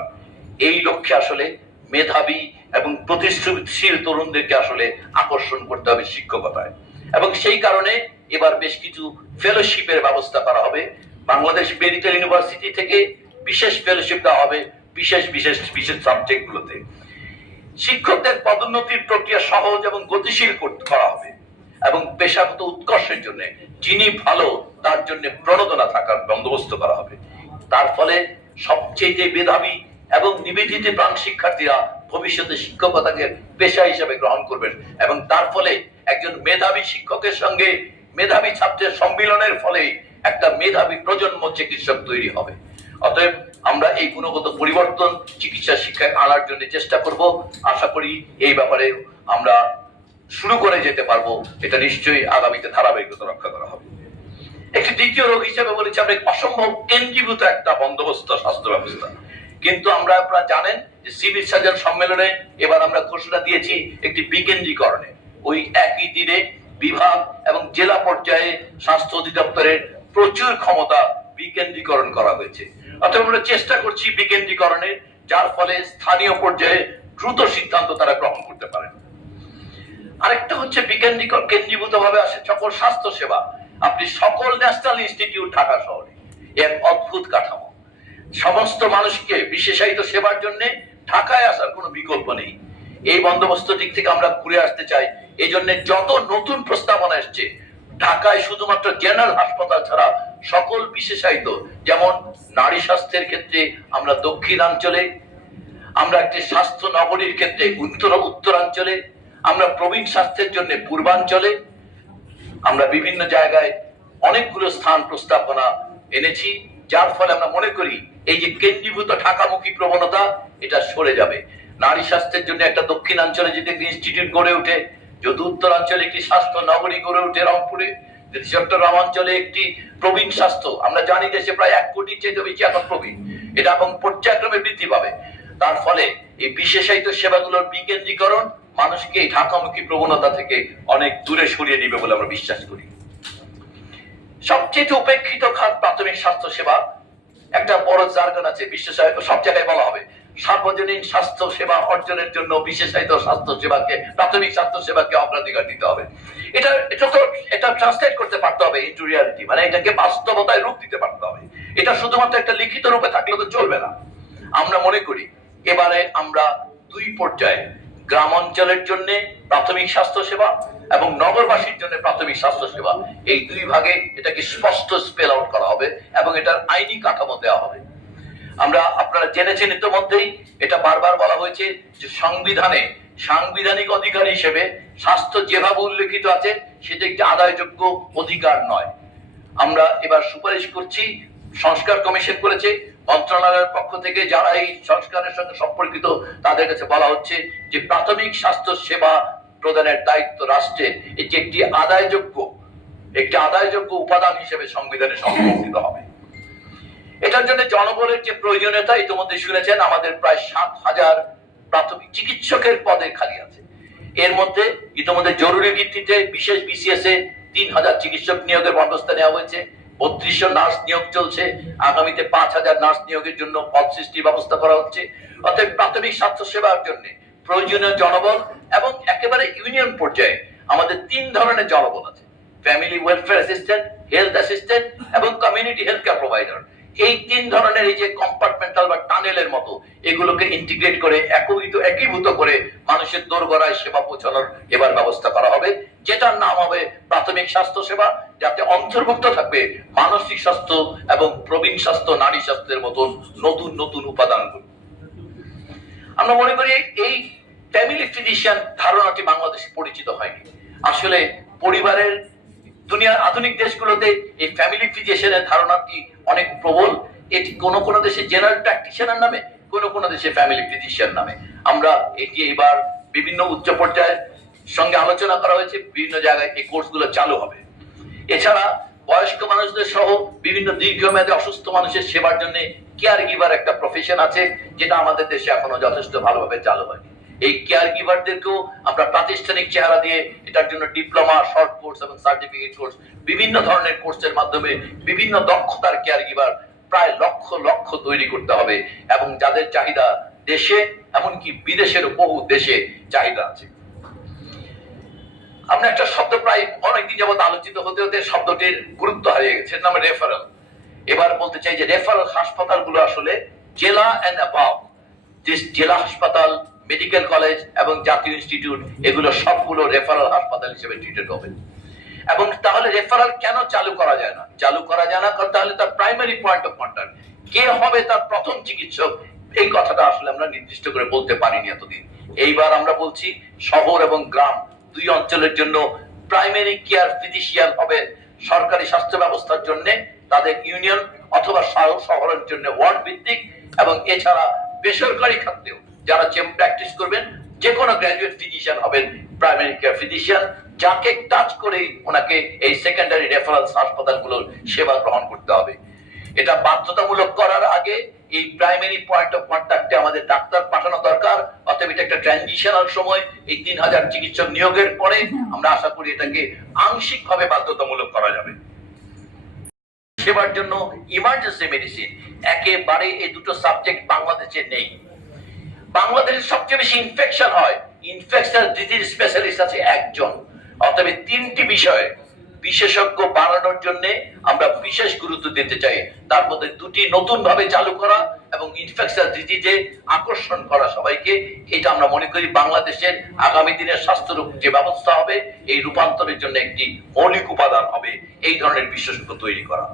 এই লক্ষ্যে আসলে মেধাবী এবং প্রতিশ্রুতিশীল তরুণদেরকে আসলে আকর্ষণ করতে হবে শিক্ষকতায়, এবং সেই কারণে এবার বেশ কিছু ফেলোশিপের ব্যবস্থা করা হবে। বাংলাদেশ মেডিকেল ইউনিভার্সিটি থেকে বিশেষ ফেলোশিপ দেওয়া হবে বিশেষ বিশেষ বিশেষ সাবজেক্টগুলোতে। শিক্ষকদের পদোন্নতির প্রক্রিয়া সহজ এবং গতিশীল করা হবে এবং পেশাগত উৎকর্ষের জন্য যিনি ভালো তার জন্য প্রণোদনা থাকার বন্দোবস্ত করা হবে। তার ফলে সবচেয়ে মেধাবী এবং নিবেদিত প্রাণ শিক্ষার্থীরা ভবিষ্যতে শিক্ষকতাকে পেশা হিসেবে গ্রহণ করবেন এবং তার ফলে একজন মেধাবী শিক্ষকের সঙ্গে মেধাবী ছাত্রের সম্মিলনের ফলে একটা মেধাবী প্রজন্ম চিকিৎসক তৈরি হবে। অতএব আমরা এই গুণগত পরিবর্তন চিকিৎসা শিক্ষায় আনার জন্য চেষ্টা করব। আশা করি এই ব্যাপারে আমরা শুরু করে যেতে পারবো। এটা নিশ্চয়ই আগামীতে ধারাবাহিকতা রক্ষা করা হবে। একটি দ্বিতীয় রোগ হিসেবে বলেছি আমরা অসম্ভব কেন্দ্রীভূত একটা বন্দোবস্ত স্বাস্থ্য ব্যবস্থা। কিন্তু আপনারা জানেন যে সিভিল সার্জন সম্মেলনে এবার আমরা ঘোষণা দিয়েছি একটি বিকেন্দ্রীকরণে। ওই একই দিনে বিভাগ এবং জেলা পর্যায়ে স্বাস্থ্য অধিদপ্তরের প্রচুর ক্ষমতা বিকেন্দ্রীকরণ করা হয়েছে। অর্থাৎ আমরা চেষ্টা করছি বিকেন্দ্রীকরণের, যার ফলে স্থানীয় পর্যায়ে দ্রুত সিদ্ধান্ত তারা গ্রহণ করতে পারেন। আরেকটা হচ্ছে কেন্দ্রীভূত ভাবে আসে সকল স্বাস্থ্য সেবা। আপনি সকল ন্যাশনাল ইনস্টিটিউট ঢাকা শহরে এক অদ্ভুত কাঠামো, সমস্ত মানুষকে বিশেষায়িত সেবার জন্য ঢাকায় আসার কোনো বিকল্প নেই। এই বন্দোবস্ত দিক থেকে আমরা ঘুরে আসতে চাই। এই জন্য যত নতুন প্রস্তাবনা এসছে, ঢাকায় শুধুমাত্র জেনারেল হাসপাতাল ছাড়া সকল বিশেষায়িত, যেমন নারী স্বাস্থ্যের ক্ষেত্রে আমরা দক্ষিণাঞ্চলে, আমরা একটি স্বাস্থ্য নগরীর ক্ষেত্রে উত্তরাঞ্চলে, আমরা প্রবীণ স্বাস্থ্যের জন্য পূর্বাঞ্চলে, আমরা বিভিন্ন জায়গায় অনেকগুলো স্থান প্রস্তাবনা এনেছি, যার ফলে আমরা মনে করি এই যে কেন্দ্রীভূত ঢাকামুখী প্রবণতা এটা সরে যাবে। নারী স্বাস্থ্যের জন্য একটা দক্ষিণাঞ্চলে যদি একটি ইনস্টিটিউট গড়ে ওঠে, যদি উত্তরাঞ্চলে একটি স্বাস্থ্য নগরী গড়ে ওঠে রংপুরে, যদি চট্টগ্রামাঞ্চলে একটি প্রবীণ স্বাস্থ্য, আমরা জানি দেশে প্রায় 1 কোটির চেয়ে বেশি এখন প্রবীণ, এটা এবং পর্যায়ক্রমে বৃদ্ধি পাবে। তার ফলে এই বিশেষায়িত সেবাগুলোর বিকেন্দ্রীকরণ মানুষকে এই ঢাকামুখী প্রবণতা থেকে অনেক দূরে সরিয়ে নিবে বলে আমরা বিশ্বাস করি। সবচেয়ে উপেক্ষিত খাত প্রাথমিক স্বাস্থ্য সেবা। একটা বড় জার্গন আছে, বিশেষায়িত সব জায়গায় বলা হবে সার্বজনীন স্বাস্থ্য সেবা অর্জনের জন্য বিশেষায়িত স্বাস্থ্য সেবাকে, প্রাথমিক স্বাস্থ্য সেবাকে অগ্রাধিকার দিতে হবে। এটা ট্রান্সলেট করতে পারতে হবে ইনটু রিয়ালিটি, মানে এটাকে বাস্তবতায় রূপ দিতে পারতে হবে। এটা শুধুমাত্র একটা লিখিত রূপে থাকলে তো চলবে না। আমরা মনে করি এবারে আমরা 2 পর্যায়ে, গ্রাম অঞ্চলের জন্য প্রাথমিক স্বাস্থ্য সেবা এবং নগরবাসীর জন্য প্রাথমিক স্বাস্থ্য সেবা, এই 2 ভাগে এটাকে স্পষ্ট স্পেল আউট করা হবে এবং এটার আইনি কাঠামো দেওয়া হবে। আমরা, আপনারা জেনেছেন ইতিমধ্যেই, এটা বারবার বলা হয়েছে যে সংবিধানে সাংবিধানিক অধিকার হিসেবে স্বাস্থ্য যেভাবে উল্লেখিত আছে সেটা একটি আদায়যোগ্য অধিকার নয়। আমরা এবার সুপারিশ করছি, সংস্কার কমিশন করেছে, মন্ত্রণালয়ের পক্ষ থেকে যারা এই সংস্কারের সঙ্গে সম্পর্কিত তাদের কাছে বলা হচ্ছে যে প্রাথমিক স্বাস্থ্য সেবা প্রদানের দায়িত্ব রাষ্ট্রের, এটি একটি আদায়যোগ্য উপাদান হিসেবে সংবিধানে সংরক্ষিত হবে। এটার জন্য জনবলের যে প্রয়োজনীয়তা ইতিমধ্যে শুনেছেন, আমাদের প্রায় 7,000 প্রাথমিক চিকিৎসকের পদে খালি আছে। এর মধ্যে ইতিমধ্যে জরুরি ভিত্তিতে বিশেষ বিসিএস এ 3,000 চিকিৎসক নিয়োগের ব্যবস্থা নেওয়া হয়েছে, 3200 নার্স নিয়োগ চলছে, আগামীতে 5,000 নার্স নিয়োগের জন্য পদ সৃষ্টির ব্যবস্থা করা হচ্ছে। অর্থাৎ প্রাথমিক স্বাস্থ্য সেবার জন্য প্রয়োজনীয় জনবল এবং একেবারে ইউনিয়ন পর্যায়ে আমাদের 3 ধরনের জনবল আছে: family welfare assistant, health assistant এবং কমিউনিটি হেলথ কেয়ার প্রোভাইডার। এই 3 ধরনের এই যে কম্পার্টমেন্টাল বা টানেলের মতো এগুলোকে ইন্টিগ্রেট করে একীভূত করে মানুষের দোরগোড়ায় সেবা পৌঁছানোর এবার ব্যবস্থা করা হবে, যেটার নাম হবে প্রাথমিক স্বাস্থ্য সেবা, যাতে অন্তর্ভুক্ত থাকবে মানসিক স্বাস্থ্য এবং প্রবীণ স্বাস্থ্য, নারী স্বাস্থ্যের মতন নতুন নতুন উপাদানগুলো। আমরা মনে করি এই ফ্যামিলি ফিজিশিয়ান ধারণাটি বাংলাদেশে পরিচিত হয়নি। আসলে পরিবারের, দুনিয়ার আধুনিক দেশগুলোতে এই ফ্যামিলি ফিজিশিয়ানের ধারণাটি অনেক প্রবল। এটি কোনো কোনো দেশে জেনারেল প্র্যাকটিশনার নামে, কোনো কোনো দেশে ফ্যামিলি ফিজিশিয়ান নামে। আমরা এটি এবার বিভিন্ন উচ্চ পর্যায়ের সঙ্গে আলোচনা করা হয়েছে, বিভিন্ন জায়গায় এই কোর্সগুলো চালু হবে। এছাড়া বয়স্ক মানুষদের সহ বিভিন্ন দীর্ঘমেয়াদী অসুস্থ মানুষের সেবার জন্য কেয়ার গিভার একটা প্রফেশন আছে, যেটা আমাদের দেশে এখনো যথেষ্ট ভালোভাবে চালু হয়নি। এই কেয়ার গিভারদেরকেও আমরা প্রাতিষ্ঠানিক চেহারা দিয়ে এটার জন্য ডিপ্লোমা, শর্ট কোর্স এবং সার্টিফিকেট কোর্স, বিভিন্ন ধরনের কোর্সের মাধ্যমে বিভিন্ন দক্ষতার কেয়ার গিভার প্রায় লক্ষ তৈরি করতে হবে, এবং যাদের চাহিদা দেশে এমনকি বিদেশেরও বহু দেশে চাহিদা আছে। আমরা একটা শব্দ প্রায় অনেকদিন যাবত আলোচিত হতে হতে শব্দটির গুরুত্ব হারিয়ে গেছে, এর নাম রেফারেল। এবার বলতে চাই যে রেফারেল হাসপাতালগুলো আসলে জেলা এন্ড অ্যাবাভ, যে জেলা হাসপাতাল, মেডিকেল কলেজ এবং জাতীয় ইনস্টিটিউট এগুলো সবগুলো রেফারেল হাসপাতাল হিসেবে ট্রিটেড হবে। এবং তাহলে রেফারেল কেন চালু করা যায় না? চালু করা যায় না কারণ তাহলে তার প্রাইমারি পয়েন্ট অফ কন্টাক্ট কে হবে, তার প্রথম চিকিৎসক, এই কথাটা আসলে আমরা নির্দিষ্ট করে বলতে পারিনি এতদিন। এইবার আমরা বলছি শহর এবং গ্রাম দুই অঞ্চলের জন্য প্রাইমারি কেয়ার ফিজিশিয়ান হবে সরকারি স্বাস্থ্য ব্যবস্থার জন্য, তাদের ইউনিয়ন অথবা শহরের জন্য ওয়ার্ড ভিত্তিক, এবং এছাড়া বেসরকারি খাতেও যারা প্র্যাকটিস করবেন যে কোনো গ্র্যাজুয়েট ফিজিশিয়ান হবেন প্রাইমারি কেয়ার ফিজিশিয়ান, যাকে টাচ করে ওনাকে এই সেকেন্ডারি রেফারেন্স হাসপাতালগুলোর সেবা গ্রহণ করতে হবে। এটা বাধ্যতামূলক করার আগে এই প্রাইমারি পয়েন্ট অফ কন্টাক্টে আমাদের ডাক্তার পাঠানো দরকার। অতএব এটা একটা ট্রানজিশনাল সময়, এই 3000 চিকিৎসক নিয়োগের পরে আমরা আশা করি এটাকে আংশিকভাবে বাধ্যতামূলক করা যাবে। সেবার জন্য ইমার্জেন্সি মেডিসিন একেবারে এই দুটো সাবজেক্ট বাংলাদেশে নেই। বাংলাদেশে সবচেয়ে বেশি ইনফেকশন হয়, ইনফেকশন ডিজিজ স্পেশালিস্ট আছে একজন। অতএব তিনটি বিষয়ে বিশেষজ্ঞ বাড়ানোর জন্য আমরা বিশেষ গুরুত্ব দিতে চাই। তার মধ্যে দুটি নতুন ভাবে চালু করা এবং ইনফেকশন ডিজিজে আকর্ষণ করা সবাইকে, এটা আমরা মনে করি বাংলাদেশের আগামী দিনের স্বাস্থ্য যে ব্যবস্থা হবে এই রূপান্তরের জন্য একটি মৌলিক উপাদান হবে এই ধরনের বিশেষজ্ঞ তৈরি করা।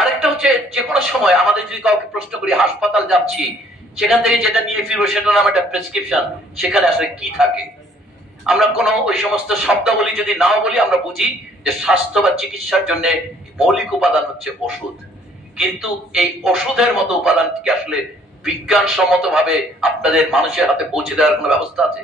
আরেকটা হচ্ছে যে কোনো সময় আমাদের যদি কাউকে প্রশ্ন করি হাসপাতাল যাচ্ছি, সেখান থেকে যেটা নিয়ে ফিরবো সেটা নাম একটা প্রেসক্রিপশন, সেখানে আসলে কি থাকে? আমরা কোনো ওই সমস্ত শব্দাবলী যদি নাও বলি, আমরা বুঝি যে স্বাস্থ্য বা চিকিৎসার জন্য মৌলিক উপাদান হচ্ছে ওষুধ, কিন্তু এই ওষুধের মতো উপাদানটিকে আসলে বিজ্ঞানসম্মত ভাবে আপনাদের মানুষের হাতে পৌঁছে দেওয়ার কোনো ব্যবস্থা আছে?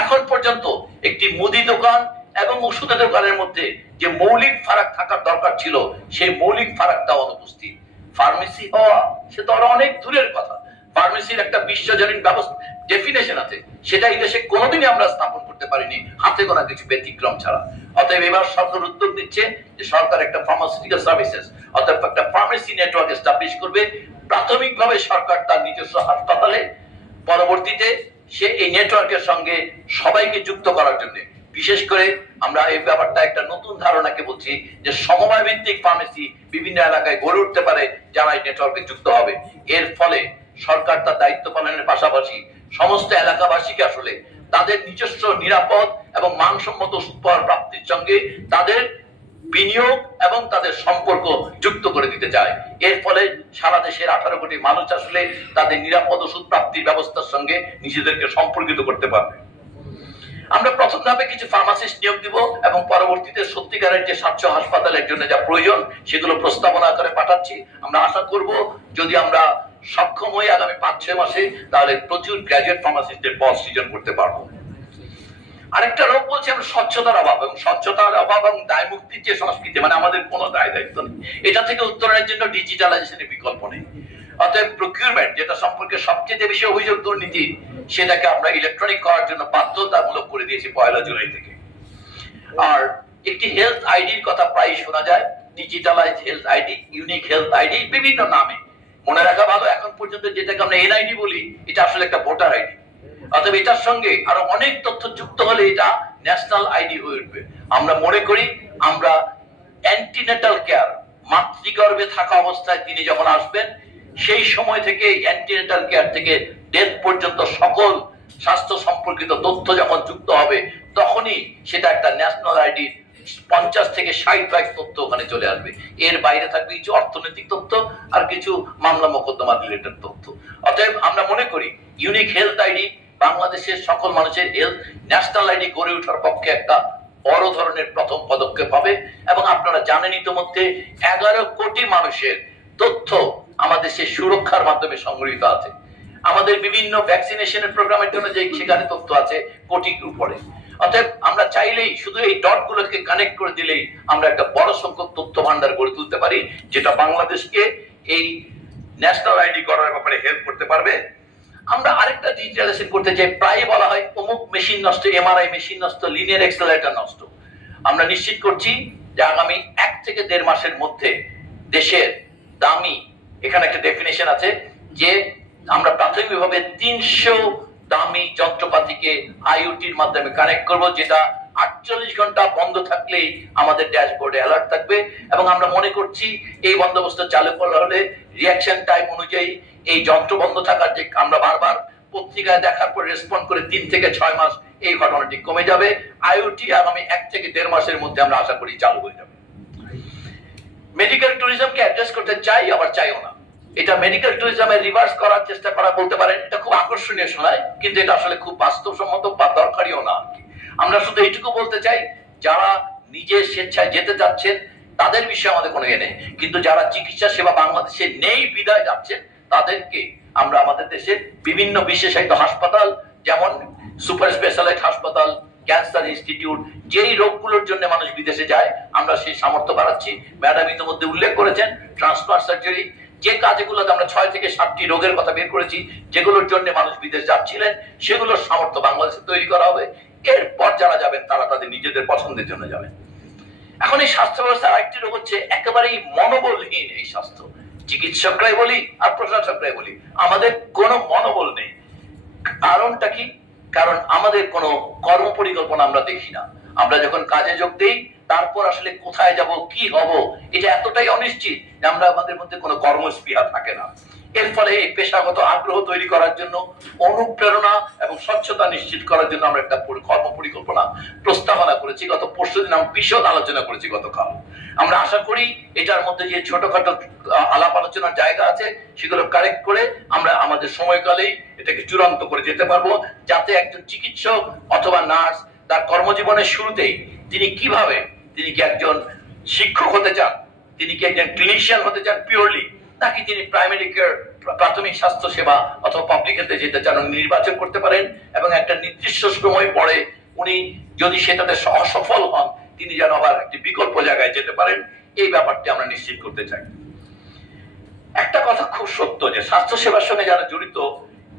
এখন পর্যন্ত একটি মুদি দোকান এবং ওষুধের দোকানের মধ্যে যে মৌলিক ফারাক থাকার দরকার ছিল সেই মৌলিক ফারাকটা অনুপস্থিত। ফার্মেসি হওয়া সে তো আরো অনেক দূরের কথা। ফার্মেসির একটা বিশ্বজনীন ব্যবস্থা ডেফিনেশন আছে, সেটা এই দেশে কোনোদিনই আমরা স্থাপন করতে পারিনি হাতে গোনা কিছু ব্যতিক্রম ছাড়া। অতএব এবার সরকার উদ্যোগ নিচ্ছে যে সরকার একটা ফার্মাসিউটিক্যাল সার্ভিসেস অর্থাৎ একটা ফার্মেসি নেটওয়ার্ক এস্টাবলিশ করবে। প্রাথমিকভাবে সরকার তার নিজস্ব হাসপাতালে, পরবর্তীতে সে এই নেটওয়ার্কের সঙ্গে সবাইকে যুক্ত করার জন্য, বিশেষ করে আমরা এই ব্যাপারটা একটা নতুন ধারণাকে বলছি যে সমবায় ভিত্তিক ফার্মেসি বিভিন্ন এলাকায় গড়ে উঠতে পারে যারা এই নেটওয়ার্কে যুক্ত হবে। এর ফলে সরকার তার দায়িত্ব পালনের পাশাপাশি সমস্ত এলাকাবাসীকে আসলে তাদের নিজস্ব নিরাপদ এবং মানসম্মত ওষুধ প্রাপ্তির সঙ্গে তাদের বিনিয়োগ এবং তাদের সম্পর্ক যুক্ত করে দিতে চায়। এর ফলে সারা দেশের 18 কোটি মানুষ আসলে তাদের নিরাপদ ওষুধ প্রাপ্তির ব্যবস্থার সঙ্গে নিজেদেরকে সম্পর্কিত করতে পারবে। আমরা প্রথম ধাপে কিছু ফার্মাসিস্ট নিয়োগ দিব এবং পরবর্তীতে সত্যিকারের যে স্বাস্থ্য হাসপাতালের জন্য যা প্রয়োজন সেগুলো প্রস্তাবনা করে পাঠাচ্ছি। আমরা আশা করব যদি আমরা সক্ষম হই আগামী 5-6 মাসে, তাহলে প্রচুর গ্র্যাজুয়েট ফার্মাসিস্টের পদ সৃজন করতে পারবো। আরেকটা রোগ বলছি আমরা স্বচ্ছতার অভাব, এবং স্বচ্ছতার অভাব এবং দায় মুক্তির যে সংস্কৃতি, মানে আমাদের কোনো দায় দায়িত্ব নেই, এটা থেকে উত্তরণের জন্য ডিজিটালাইজেশনের বিকল্প নেই। অতএব প্রকিউরমেন্ট, যেটা সম্পর্কে সবচেয়ে বেশি অভিযোগ দুর্নীতি, সেটাকে আমরা ইলেকট্রনিক করার জন্য বাধ্যতামূলক করে দিয়েছি 1 জুলাই থেকে। আর একটি হেলথ আইডির কথা প্রায় শোনা যায়, digitalise health ID, unique health ID, বিভিন্ন নামে। মনে রাখা ভালো, এখন পর্যন্ত যেটাকে আমরা এনআইডি বলি এটা আসলে একটা ভোটার আইডি। অতএব এটার সঙ্গে আরো অনেক তথ্য যুক্ত হলে এটা ন্যাশনাল আইডি হয়ে উঠবে। আমরা মনে করি আমরা অ্যান্টিনেটাল কেয়ার, মাতৃগর্ভে থাকা অবস্থায় তিনি যখন আসবেন সেই সময় থেকে অ্যান্টিনেটাল কেয়ার থেকে ডেথ পর্যন্ত সকল স্বাস্থ্য সম্পর্কিত তথ্য যখন যুক্ত হবে, তখনই সেটা একটা ন্যাশনাল আইডি 50 থেকে 60 তথ্য ওখানে চলে আসবে। এর বাইরে থাকবে কিছু অর্থনৈতিক তথ্য আর কিছু মামলা মোকদ্দমা রিলেটেড তথ্য। অতএব আমরা মনে করি ইউনিক হেলথ আইডি বাংলাদেশের সকল মানুষের হেলথ ন্যাশনাল আইডি গড়ে ওঠার পক্ষে একটা বড় ধরনের প্রথম পদক্ষেপ হবে। এবং আপনারা জানেন ইতিমধ্যে 11 কোটি মানুষের তথ্য আমাদের দেশের সুরক্ষার মাধ্যমে সংগৃহীত আছে। আমাদের বিভিন্ন ভ্যাকসিনেশনের প্রোগ্রামের জন্য যে সেখানে তথ্য আছে কোটির উপরে। অতএব আমরা চাইলেই শুধু এই ডট গুলোকে কানেক্ট করে দিলেই আমরা একটা বড় সংখ্যক তথ্য ভান্ডার গড়ে তুলতে পারি, যেটা বাংলাদেশকে এই ন্যাশনাল আইডি করার ব্যাপারে হেল্প করতে পারবে। আমরা আরেকটা ডিজিটালাইজেশন করতে চাই, প্রায় বলা হয় অমুক মেশিন নষ্ট, এমআরআই মেশিন নষ্ট, লিনিয়ার এক্সেলারেটর নষ্ট। আমরা নিশ্চিত করছি যে আগামী 1 থেকে 1.5 মাসের মধ্যে দেশের দামি, এখানে একটা ডেফিনেশন আছে যে আমরা প্রাথমিকভাবে 300 দামি যন্ত্রপাতিকে আইওটির মাধ্যমে কানেক্ট করব, যেটা 48 ঘন্টা বন্ধ থাকলেই আমাদের ড্যাশবোর্ডে অ্যালার্ট থাকবে। এবং আমরা মনে করছি এই বন্দোবস্ত চালু করা হলে রিঅ্যাকশন টাইম অনুযায়ী এই যন্ত্র বন্ধ থাকার যে আমরা বারবার পত্রিকায় দেখার পর রেসপন্ড করে 3 থেকে 6 মাস এই ঘটনাটি কমে যাবে। আইওটি আগামী 1 থেকে 1.5 মাসের মধ্যে আমরা আশা করি চালু হয়ে যাবে। মেডিকেল ট্যুরিজমকে অ্যাড্রেস করতে চাই, আবার চাইও না। এটা মেডিকেল ট্যুরিজমের রিভার্স করার চেষ্টা করা বলতে পারেন। এটা খুব আকর্ষণীয় শোনায়, কিন্তু এটা আসলে খুব বাস্তবসম্মত বা দরকারিও না। আমরা শুধু এইটুকু বলতে চাই, যারা নিজে স্বেচ্ছায় যেতে চাচ্ছেন তাদের বিষয়ে আমাদের কোনো ইয়ে নেই, কিন্তু যারা চিকিৎসা সেবা বাংলাদেশে নেই বিদায় যাচ্ছেন তাদেরকে আমরা আমাদের দেশের বিভিন্ন বিশেষায়িত হাসপাতাল, যেমন সুপার স্পেশালাইজড হাসপাতাল, ক্যান্সার ইনস্টিটিউট, যেই রোগগুলোর জন্য মানুষ বিদেশে যায় আমরা সেই সামর্থ্য বাড়াচ্ছি। ম্যাডাম ইতিমধ্যে উল্লেখ করেছেন ট্রান্সপ্লান্ট সার্জারি, যে কাজগুলোতে আমরা 6 থেকে 7টি রোগের কথা বের করেছি যেগুলোর জন্য মানুষ বিদেশ যাচ্ছিলেন, সেগুলোর সামর্থ্য বাংলাদেশে তৈরি করা হবে। এরপর যারা যাবেন তারা তাদের নিজেদের পছন্দের জন্য যাবেন। এখন এই স্বাস্থ্য ব্যবস্থার আরেকটি রোগ হচ্ছে একেবারেই মনোবলহীন এই স্বাস্থ্য। চিকিৎসকরাই বলি আর প্রশাসকরাই বলি, আমাদের কোনো মনোবল নেই। কারণটা কি? কারণ আমাদের কোনো কর্ম পরিকল্পনা আমরা দেখি না। আমরা যখন কাজে যোগ দিই তারপর আসলে কোথায় যাব, কি হব, এটা এতটাই অনিশ্চিত যে আমরা আমাদের মধ্যে কোনো কর্মস্পৃহা থাকে না। এর ফলে এই পেশাগত আগ্রহ তৈরি করার জন্য, অনুপ্রেরণা এবং স্বচ্ছতা নিশ্চিত করার জন্য আমরা একটা কর্ম পরিকল্পনা প্রস্তাবনা করেছি। গত পরশুদিন আমরা বিশদ আলোচনা করেছি গতকাল। আমরা আশা করি এটার মধ্যে যে ছোটখাটো আলাপ আলোচনার জায়গা আছে সেগুলো কারেক্ট করে আমরা আমাদের সময়কালেই এটাকে চূড়ান্ত করে যেতে পারবো, যাতে একজন চিকিৎসক অথবা নার্স তার কর্মজীবনের শুরুতেই তিনি কিভাবে, তিনি কি একজন শিক্ষক হতে চান, তিনি কি একজন ক্লিনিশিয়ান হতে চান পিওরলি, নাকি তিনি প্রাইমারি কেয়ার প্রাথমিক স্বাস্থ্য সেবা অথবা পাবলিক হেলথে যেতে চান, নির্বাচন করতে পারেন। এবং একটা নির্দিষ্ট সময় পরে উনি যদি সেটাতে অসফল হন তিনি যেন আবার একটি বিকল্প জায়গায় যেতে পারেন, এই ব্যাপারটি আমরা নিশ্চিত করতে চাই। একটা কথা খুব সত্য যে স্বাস্থ্য সেবার সঙ্গে যারা জড়িত,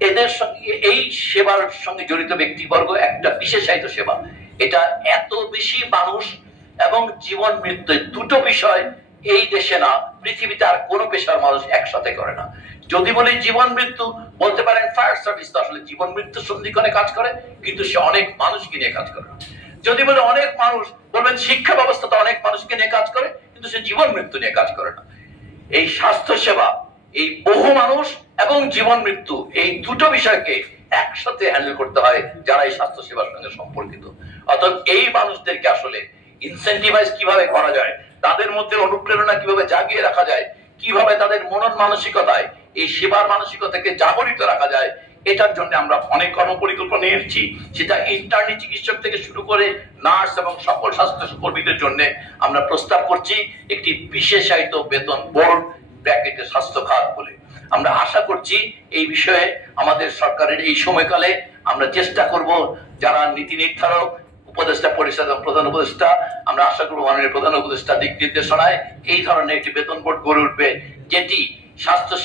এদের সঙ্গে এই সেবার সঙ্গে জড়িত ব্যক্তিবর্গ একটা বিশেষায়িত সেবা। এটা এত বেশি মানুষ এবং জীবন মৃত্যু দুটো বিষয় এই দেশে না, পৃথিবীতে আর কোনো পেশার মানুষ একসাথে করে না। যদি বলি জীবন মৃত্যু, বলতে পারেন ফায়ার সার্ভিস তো আসলে জীবন মৃত্যু সন্ধিক্ষণে কাজ করে, কিন্তু সে অনেক মানুষকে নিয়ে কাজ করে না। যদি বলে অনেক মানুষ, বলবেন শিক্ষা ব্যবস্থা তো অনেক মানুষকে নিয়ে কাজ করে, কিন্তু সে জীবন মৃত্যু নিয়ে কাজ করে না। এই স্বাস্থ্য সেবা এই বহু মানুষ এবং জীবন মৃত্যু এই দুটো বিষয়কে একসাথে হ্যান্ডেল করতে হয় যারা এই স্বাস্থ্য সেবার সঙ্গে সম্পর্কিত। অতএব এই মানুষদেরকে আসলে ইনসেন্টিভাইজ কিভাবে করা যায়, তাদের মধ্যে অনুপ্রেরণা কিভাবে জাগিয়ে রাখা যায়, কিভাবে তাদের মনন মানসিকতায় এই সেবার মানসিকতাকে জাগরিত রাখা যায়, এটার জন্য আমরা অনেক কর্মপরিকল্পনা নিয়েছি। সেটা ইন্টার্নি চিকিৎসক থেকে শুরু করে নার্স এবং সকল স্বাস্থ্য কর্মীদের জন্য আমরা প্রস্তাব করছি একটি বিশেষায়িত বেতন বোর্ড, ব্র্যাকেটে স্বাস্থ্য খাত বলে। আমরা আশা করছি এই বিষয়ে আমাদের সরকারের এই সময়কালে আমরা চেষ্টা করব, যারা নীতি নির্ধারক, উপদেষ্টা পরিষদ এবং প্রধান উপদেষ্টা, আমরা আশা করব মাননীয় প্রধান উপদেষ্টা দিক নির্দেশনায় এই ধরনের একটি বেতন বোর্ড গড়ে উঠবে, যেটি স্বাস্থ্য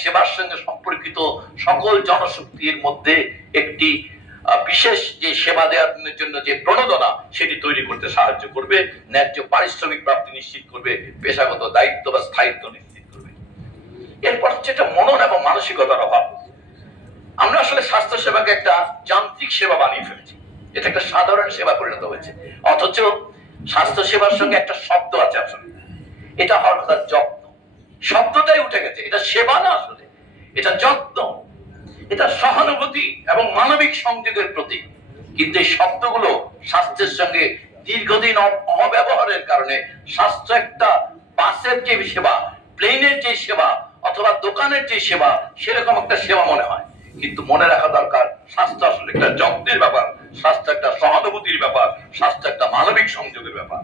সেবার সঙ্গে সম্পর্কিত সকল জনশক্তির মধ্যে একটি বিশেষ যে সেবা দেওয়ার জন্য যে প্রণোদনা সেটি তৈরি করতে সাহায্য করবে, ন্যায্য পারিশ্রমিক প্রাপ্তি নিশ্চিত করবে, পেশাগত দায়িত্ব বা স্থায়িত্ব নিশ্চিত করবে। এরপর হচ্ছে এটা মনন এবং মানসিকতার অভাব। আমরা আসলে স্বাস্থ্য সেবাকে একটা যান্ত্রিক সেবা বানিয়ে ফেলেছি, এটা একটা সাধারণ সেবা পরিণত হয়েছে। অথচ স্বাস্থ্য সেবার সঙ্গে একটা শব্দ আছে আসলে, এটা হওয়ার কথা যত্ন। শব্দটাই উঠে গেছে, এটা সেবা না, আসলে এটা যত্ন, এটা সহানুভূতি এবং মানবিক সংযোগের প্রতীক। কিন্তু এই শব্দগুলো স্বাস্থ্যের সঙ্গে দীর্ঘদিন অব্যবহারের কারণে স্বাস্থ্য একটা বাসের যে সেবা, প্লেনের যে সেবা অথবা দোকানের যে সেবা, সেরকম একটা সেবা মনে হয়। কিন্তু মনে রাখা দরকার, স্বাস্থ্য আসলে একটা যত্নের ব্যাপার, স্বাস্থ্য একটা সহানুভূতির ব্যাপার, স্বাস্থ্য একটা মানবিক সংযোগের ব্যাপার।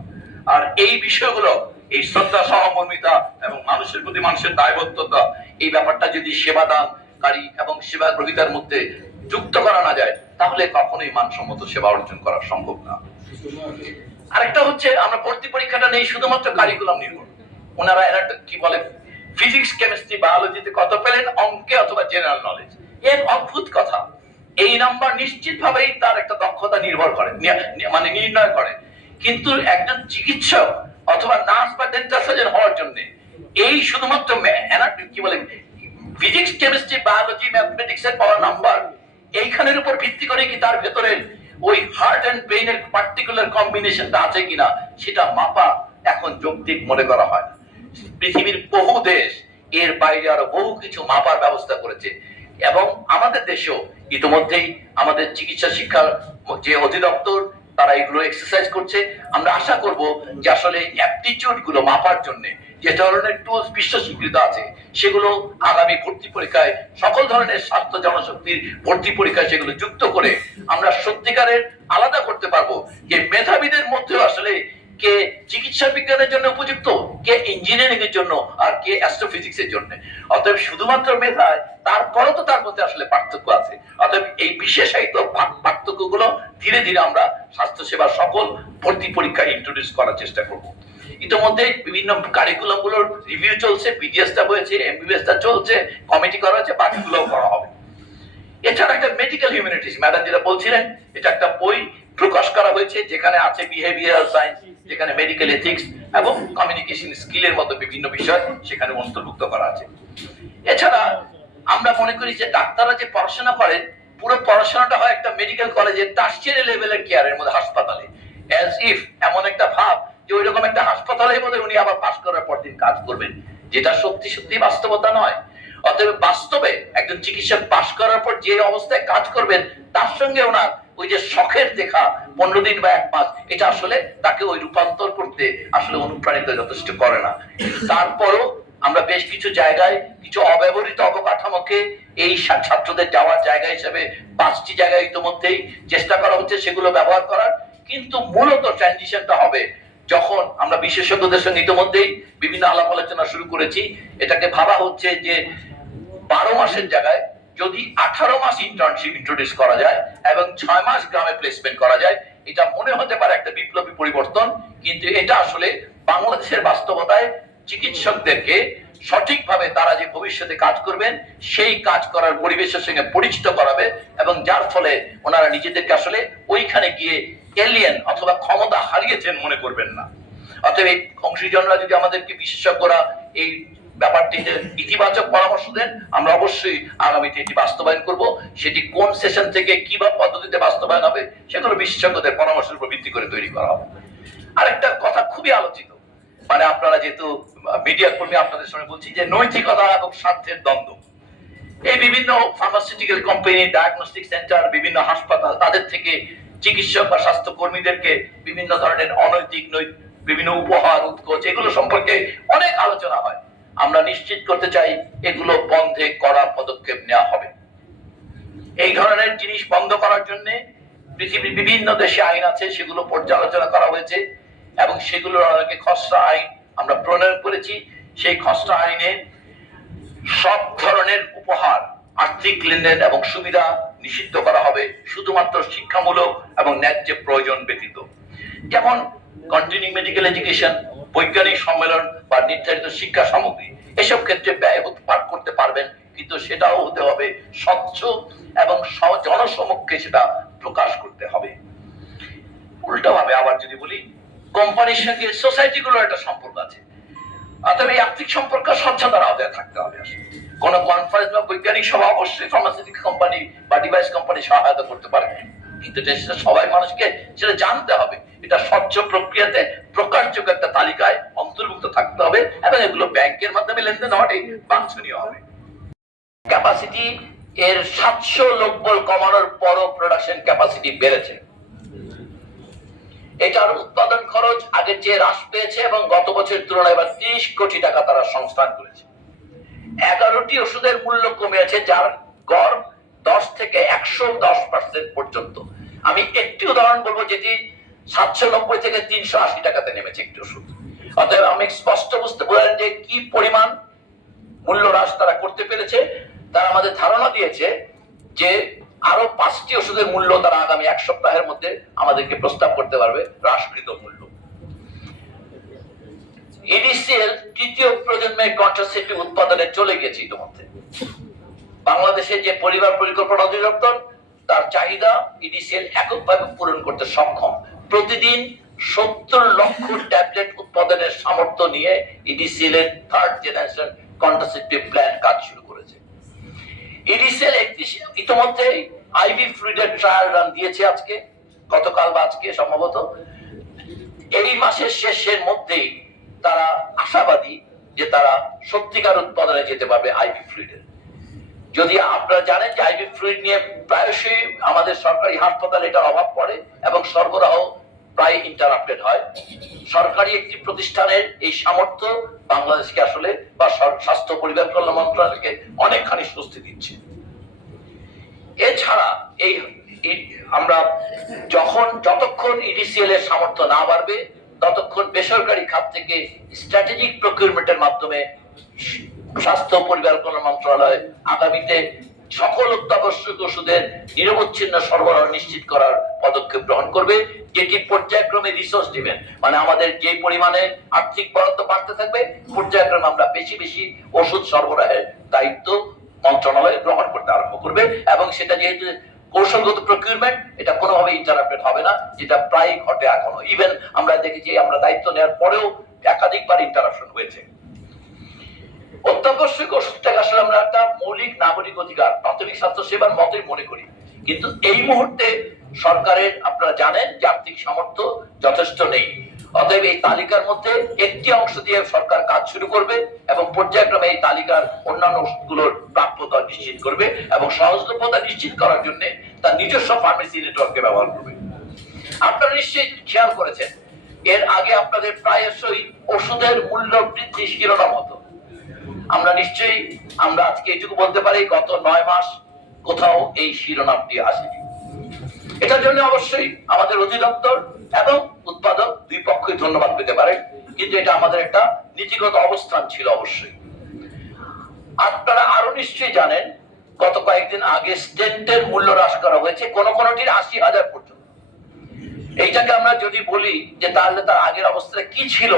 আর এই বিষয়গুলো, এই শ্রদ্ধা, সহমর্মিতা এবং মানুষের প্রতি মানুষের দায়বদ্ধতা, এই ব্যাপারটা যদি সেবাদানকারী এবং সেবা গ্রহীতার মধ্যে যুক্ত করা না যায়, তাহলে কখনোই মানসম্মত সেবা অর্জন করা সম্ভব না। আরেকটা হচ্ছে, আমরা ভর্তি পরীক্ষাটা নেই শুধুমাত্র কারিকুলাম নির্ভর। ওনারা এরা কি বলে, ফিজিক্স, কেমিস্ট্রি, বায়োলজিতে কত পেলেন, অঙ্কে অথবা জেনারেল নলেজ, এর অদ্ভুত কথা। এই নাম্বার নিশ্চিত ভাবেই তার একটা দক্ষতা নির্ভর করে, মানে নির্ণয় করে। কিন্তু একজন চিকিৎসক অথবা নার্স বা ডেন্টাল সার্জন হওয়ার জন্য এই শুধুমাত্র কি বলে ফিজিক্স, কেমিস্ট্রি, বায়োলজি, ম্যাথমেটিক্স এর পাওয়া নাম্বার, এইখানের উপর ভিত্তি করে কি তার ভেতরে ওই হার্ট এন্ড ব্রেইনের পার্টিকুলার কম্বিনেশনটা আছে কিনা সেটা মাপা এখন যৌক্তিক মনে করা হয় না। পৃথিবীর বহু দেশ এর বাইরে আরো বহু কিছু মাপার ব্যবস্থা করেছে। এবং আমাদের দেশেও ইতিমধ্যেই আমাদের চিকিৎসা শিক্ষার যে অধিদপ্তর তারা এগুলো এক্সারসাইজ করছে। আমরা আশা করব যে আসলে অ্যাপটিটিউড গুলো মাপার জন্য যে ধরনের টুলস বিশ্ব স্বীকৃত আছে সেগুলো আগামী ভর্তি পরীক্ষায় সকল ধরনের স্বাস্থ্য জনশক্তির ভর্তি পরীক্ষায় সেগুলো যুক্ত করে আমরা সত্যিকারের আলাদা করতে পারবো যে মেধাবীদের মধ্যে আসলে কে চিকিৎসা বিজ্ঞানের জন্য উপযুক্ত, কে ইঞ্জিনিয়ারিং এর জন্য, আর কে অ্যাস্ট্রোফিজিক্স এর জন্য। অতএব শুধুমাত্র মেধায় তারপরও তো তার মধ্যে আসলে পার্থক্য আছে। অতএব এই বিশেষায়িত পার্থক্যগুলো ধীরে ধীরে আমরা স্বাস্থ্যসেবা সকল ভর্তি পরীক্ষায় ইন্ট্রোডিউস করার চেষ্টা করব। ইতিমধ্যে বিভিন্ন কারিকুলাম গুলোর রিভিউ চলছে, বিডিএসটা হয়েছে, এমবিবিএসটা চলছে, কমিটি করা হচ্ছে, বাকিগুলোও করা হবে। এছাড়া একটা মেডিকেল হিউম্যানিটিস, ম্যাডাম যেটা বলছিলেন, এটা একটা বই প্রকাশ করা হয়েছে যেখানে আছে বিহেভিয়ারাল সায়েন্স, যেখানে মেডিকেল এথিক্স এবং কমিউনিকেশন স্কিলের মতো বিভিন্ন বিষয় সেখানে অন্তর্ভুক্ত করা আছে। এছাড়া আমরা মনে করি যে ডাক্তাররা যে পড়াশোনা করেন পুরো পড়াশোনাটা হয় একটা মেডিকেল কলেজের টারশিয়ারি লেভেলের কেয়ারের মধ্যে, হাসপাতালে, অ্যাজ ইফ এমন একটা ভাব যে ওইরকম একটা হাসপাতালের মধ্যে উনি আবার পাস করার পর দিন কাজ করবেন, যেটা সত্যি সত্যি বাস্তবতা নয়। অতএব বাস্তবে একজন চিকিৎসক পাস করার পর যে অবস্থায় কাজ করবেন তার সঙ্গে ওনার ওই যে শখের দেখা 15 দিন বা 1 মাস, এটা আসলে তাকে ওই রূপান্তর করতে আসলে অনুপ্রাণিত যথেষ্ট করে না। তারপরও আমরা বেশ কিছু জায়গায় কিছু অব্যবহৃত অবকাঠামোকে এই ছাত্রদের যাওয়ার জায়গা হিসেবে 5টি জায়গায় ইতিমধ্যেই চেষ্টা করা হচ্ছে সেগুলো ব্যবহার করার। কিন্তু মূলত ট্রানজিশনটা হবে যখন আমরা বিশেষজ্ঞদের সঙ্গে ইতিমধ্যেই বিভিন্ন আলাপ আলোচনা শুরু করেছি। এটাকে ভাবা হচ্ছে যে 12 মাসের জায়গায় যদি 18 মাস ইন্টার্নশিপ ইন্ট্রোডিউস করা যায় এবং 6 মাস গ্রামে প্লেসমেন্ট করা যায়, এটা মনে হতে পারে একটা বিপ্লবী পরিবর্তন, কিন্তু এটা আসলে বাংলাদেশের বাস্তবতায় চিকিৎসকদেরকে সঠিকভাবে তারা যে ভবিষ্যতে কাজ করবেন সেই কাজ করার পরিবেশের সঙ্গে পরিচিত করাবে এবং যার ফলে ওনারা নিজেদেরকে আসলে ওইখানে গিয়ে এলিয়েন অথবা ক্ষমতা হারিয়েছেন মনে করবেন না। অতএব এই অংশীজনরা যদি আমাদেরকে বিশেষজ্ঞরা এই ব্যাপারটিতে ইতিবাচক পরামর্শ দেন, আমরা অবশ্যই আগামীতে এটি বাস্তবায়ন করব। সেটি কোন সেশন থেকে কিভাবে পদ্ধতিতে বাস্তবায়ন হবে সেগুলো বিশেষজ্ঞদের পরামর্শের উপর ভিত্তি করে তৈরি করা হবে। আরেকটা কথা খুবই আলোচিত, মানে আপনারা যেহেতু মিডিয়া কর্মী আপনাদের সঙ্গে বলছি যে নৈতিকতা এবং স্বার্থের দ্বন্দ্ব। এই বিভিন্ন ফার্মাসিউটিক্যাল কোম্পানি, ডায়াগনস্টিক সেন্টার, বিভিন্ন হাসপাতাল তাদের থেকে চিকিৎসক বা স্বাস্থ্য কর্মীদেরকে বিভিন্ন ধরনের অনৈতিক বিভিন্ন উপহার, উৎকোচ এগুলো সম্পর্কে অনেক আলোচনা হয়। আমরা নিশ্চিত করতে চাই এগুলো বন্ধে কড়া পদক্ষেপ নেওয়া হবে। এই ধরনের জিনিস বন্ধ করার জন্য পৃথিবীর বিভিন্ন দেশে আইন আছে, সেগুলো পর্যালোচনা করা হয়েছে এবং সেগুলোর অনেকে খসড়া আইন আমরা প্রণয়ন করেছি। সেই খসড়া আইনে সব ধরনের উপহার, আর্থিক লেনদেন এবং সুবিধা নিষিদ্ধ করা হবে শুধুমাত্র শিক্ষামূলক এবং ন্যায্য প্রয়োজন ব্যতীত। যেমন কন্টিনিউইং মেডিকেল এডুকেশন, বৈজ্ঞানিক সম্মেলন বা নির্ধারিত শিক্ষা সামগ্রী, এসব ক্ষেত্রে ব্যয় করতে পারবেন, কিন্তু সেটাও হতে হবে স্বচ্ছ এবং জনসমক্ষে সেটা প্রকাশ করতে হবে। উল্টো ভাবে আবার যদি বলি, কোম্পানির সঙ্গে সোসাইটি গুলোর একটা সম্পর্ক আছে, অতএব এই আর্থিক সম্পর্ক স্বচ্ছতার আওতায় থাকতে হবে। কোন কনফারেন্স বা বৈজ্ঞানিক সভা অবশ্যই ফার্মাসিউটিক্যাল কোম্পানি বা ডিভাইস কোম্পানি সহায়তা করতে পারে, কিন্তু সেটা সবাই মানুষকে সেটা জানতে হবে। এটা স্বচ্ছ প্রক্রিয়াতে প্রকাশযোগ্য একটা তালিকায় অন্তর্ভুক্ত থাকতে হবে এবং এগুলো ব্যাংকের মাধ্যমে লেনদেন হওয়াটাই বাঞ্ছনীয় হবে। ক্যাপাসিটি এর 700 লোকবল কমানোর পরও প্রোডাকশন ক্যাপাসিটি বেড়েছে। এটার উৎপাদন খরচ আগের চেয়ে হ্রাস পেয়েছে এবং গত বছরের তুলনায় এবার 30 কোটি টাকা তারা সংস্থান করেছে। 11টি ওষুধের মূল্য কমেছে, যার গড় 10 থেকে 110% পর্যন্ত। আমি একটি উদাহরণ বলবো যেটি 790 থেকে 380 টাকাতে নেমেছে একটি ওষুধ। অতএব আমি স্পষ্ট বুঝতে পারেন যে কি পরিমাণ মূল্য হ্রাস তারা করতে পেরেছে। তারা আমাদের ধারণা দিয়েছে যে আরো 5টি ওষুধের মূল্য তারা আগামী 1 সপ্তাহের মধ্যে আমাদেরকে প্রস্তাব করতে পারবে হ্রাসকৃত মূল্য। ইডিসিএল তৃতীয় প্রজন্মের কন্ট্রাসেপটিভ উৎপাদনে চলে গেছে ইতিমধ্যে। বাংলাদেশে যে পরিবার পরিকল্পনা অধিদপ্তর তার চাহিদা ইডিসিএল এককভাবে পূরণ করতে সক্ষম। প্রতিদিন 70 লক্ষ ট্যাবলেট উৎপাদনের সামর্থ্য নিয়ে ইডিসিএল এর 3rd জেনারেশন কন্ট্রাসেপটিভ প্ল্যান কাজ শুরু করেছে। ইডিসিএল ইতিমধ্যে আইভি ফ্লুইডের ট্রায়াল রান দিয়েছে আজকে, গতকাল বা আজকে সম্ভবত। এই মাসের শেষের মধ্যেই তারা আশাবাদী যে তারা সত্যিকার উৎপাদনে যেতে পারবে আইভি ফ্লুইডের। যদি আপনারা জানেন যে আইভি ফ্লুইড নিয়ে প্রায়শই আমাদের সরকারি হাসপাতালে এটার অভাব পড়ে এবং সরবরাহ প্রায় ইন্টারাপ্টেড হয়। সরকারি একটি প্রতিষ্ঠানের এই সামর্থ্য বাংলাদেশকে আসলে বা স্বাস্থ্য পরিবার কল্যাণ মন্ত্রণালয়কে অনেকখানি স্বস্তি দিচ্ছে। এছাড়া এই আমরা যতক্ষণ ইডিসিএল এর সামর্থ্য না বাড়বে ততক্ষণ বেসরকারি খাত থেকে স্ট্র্যাটেজিক প্রকিউরমেন্টের মাধ্যমে স্বাস্থ্য পরিবার কল্যাণ মন্ত্রণালয় আগামীতে সকল অত্যাবশ্যক ওষুধের নিরবচ্ছিন্ন সরবরাহ নিশ্চিত করার পদক্ষেপ গ্রহণ করবে, যেটি পর্যায়ক্রমে রিসোর্স দিবেন। মানে আমাদের যে পরিমাণে আর্থিক বরাদ্দ বাড়তে থাকবে পর্যায়ক্রমে আমরা বেশি বেশি ওষুধ সরবরাহের দায়িত্ব মন্ত্রণালয় গ্রহণ করতে আরম্ভ করবে এবং সেটা যেহেতু কৌশলগত প্রকিউরমেন্ট, এটা কোনোভাবে ইন্টারাপ্টেড হবে না, যেটা প্রায় ঘটে এখনো। ইভেন আমরা দেখেছি আমরা দায়িত্ব নেওয়ার পরেও একাধিকবার ইন্টারাপশন হয়েছে। অত্যাবশ্যক ওষুধটাকে আসলে আমরা একটা মৌলিক নাগরিক অধিকার, প্রাথমিক স্বাস্থ্য সেবার মতোই মনে করি। কিন্তু এই মুহূর্তে সরকারের আপনারা জানেন যে আর্থিক সামর্থ্য যথেষ্ট নেই। অতএব এই তালিকার মধ্যে একটি অংশ দিয়ে সরকার কাজ শুরু করবে এবং পর্যায়ক্রমে এই তালিকার অন্যান্য ওষুধগুলোর প্রাপ্যতা নিশ্চিত করবে এবং সহজলভ্যতা নিশ্চিত করার জন্য তার নিজস্ব ফার্মেসি নেটওয়ার্ককে ব্যবহার করবে। আপনারা নিশ্চয়ই খেয়াল করেছেন এর আগে আপনাদের প্রায়শই ওষুধের মূল্য বৃদ্ধি শিরোনাম হতো। আমরা নিশ্চয়ই আমরা আজকে এটুকু বলতে পারি গত 9 মাস কোথাও এই শিরোনামটি আসেনি। এটার জন্য অবশ্যই আমাদের অধিদপ্তর এবং উৎপাদক দুই পক্ষই ধন্যবাদ পেতে পারে, কিন্তু এটা আমাদের একটা নীতিগত অবস্থান ছিল অবশ্যই। আপনারা আরো নিশ্চয়ই জানেন গত কয়েকদিন আগে স্টেন্টের মূল্য হ্রাস করা হয়েছে কোনটির 80,000 পর্যন্ত। এইটাকে আমরা যদি বলি যে তাহলে তার আগের অবস্থাটা কি ছিল,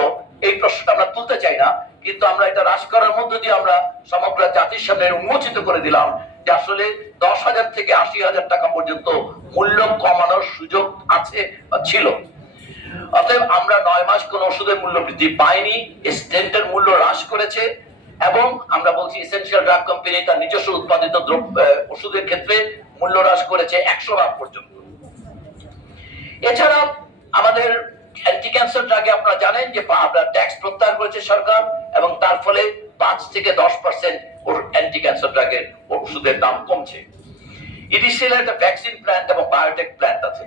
এই প্রশ্নটা আমরা তুলতে চাই না, কিন্তু আমরা এটা হ্রাস করার মধ্য দিয়ে আমরা সমগ্র জাতির সামনে উন্মোচিত করে দিলাম যে আসলে 10,000 থেকে 80,000 টাকা পর্যন্ত মূল্য কমানোর সুযোগ আছে বা ছিল। অতএব আমরা 9 মাস কোন ওষুধের মূল্য বৃদ্ধি পাইনি, স্টেন্টের মূল্য হ্রাস করেছে এবং আমরা বলছি এসেনশিয়াল ড্রাগ কোম্পানি তার নিজস্ব উৎপাদিত ওষুধের ক্ষেত্রে মূল্য হ্রাস করেছে 100 পর্যন্ত। এছাড়া আমাদের অ্যান্টি ক্যান্সার ড্রাগে আপনারা জানেন যে আমরা ট্যাক্স প্রত্যাহার করেছে সরকার এবং তার ফলে 5 থেকে 10% অ্যান্টি ক্যান্সার ড্রাগের ওষুধের দাম কমছে। ইডিসিএল একটা ভ্যাকসিন প্ল্যান্ট এবং বায়োটেক প্ল্যান্ট আছে।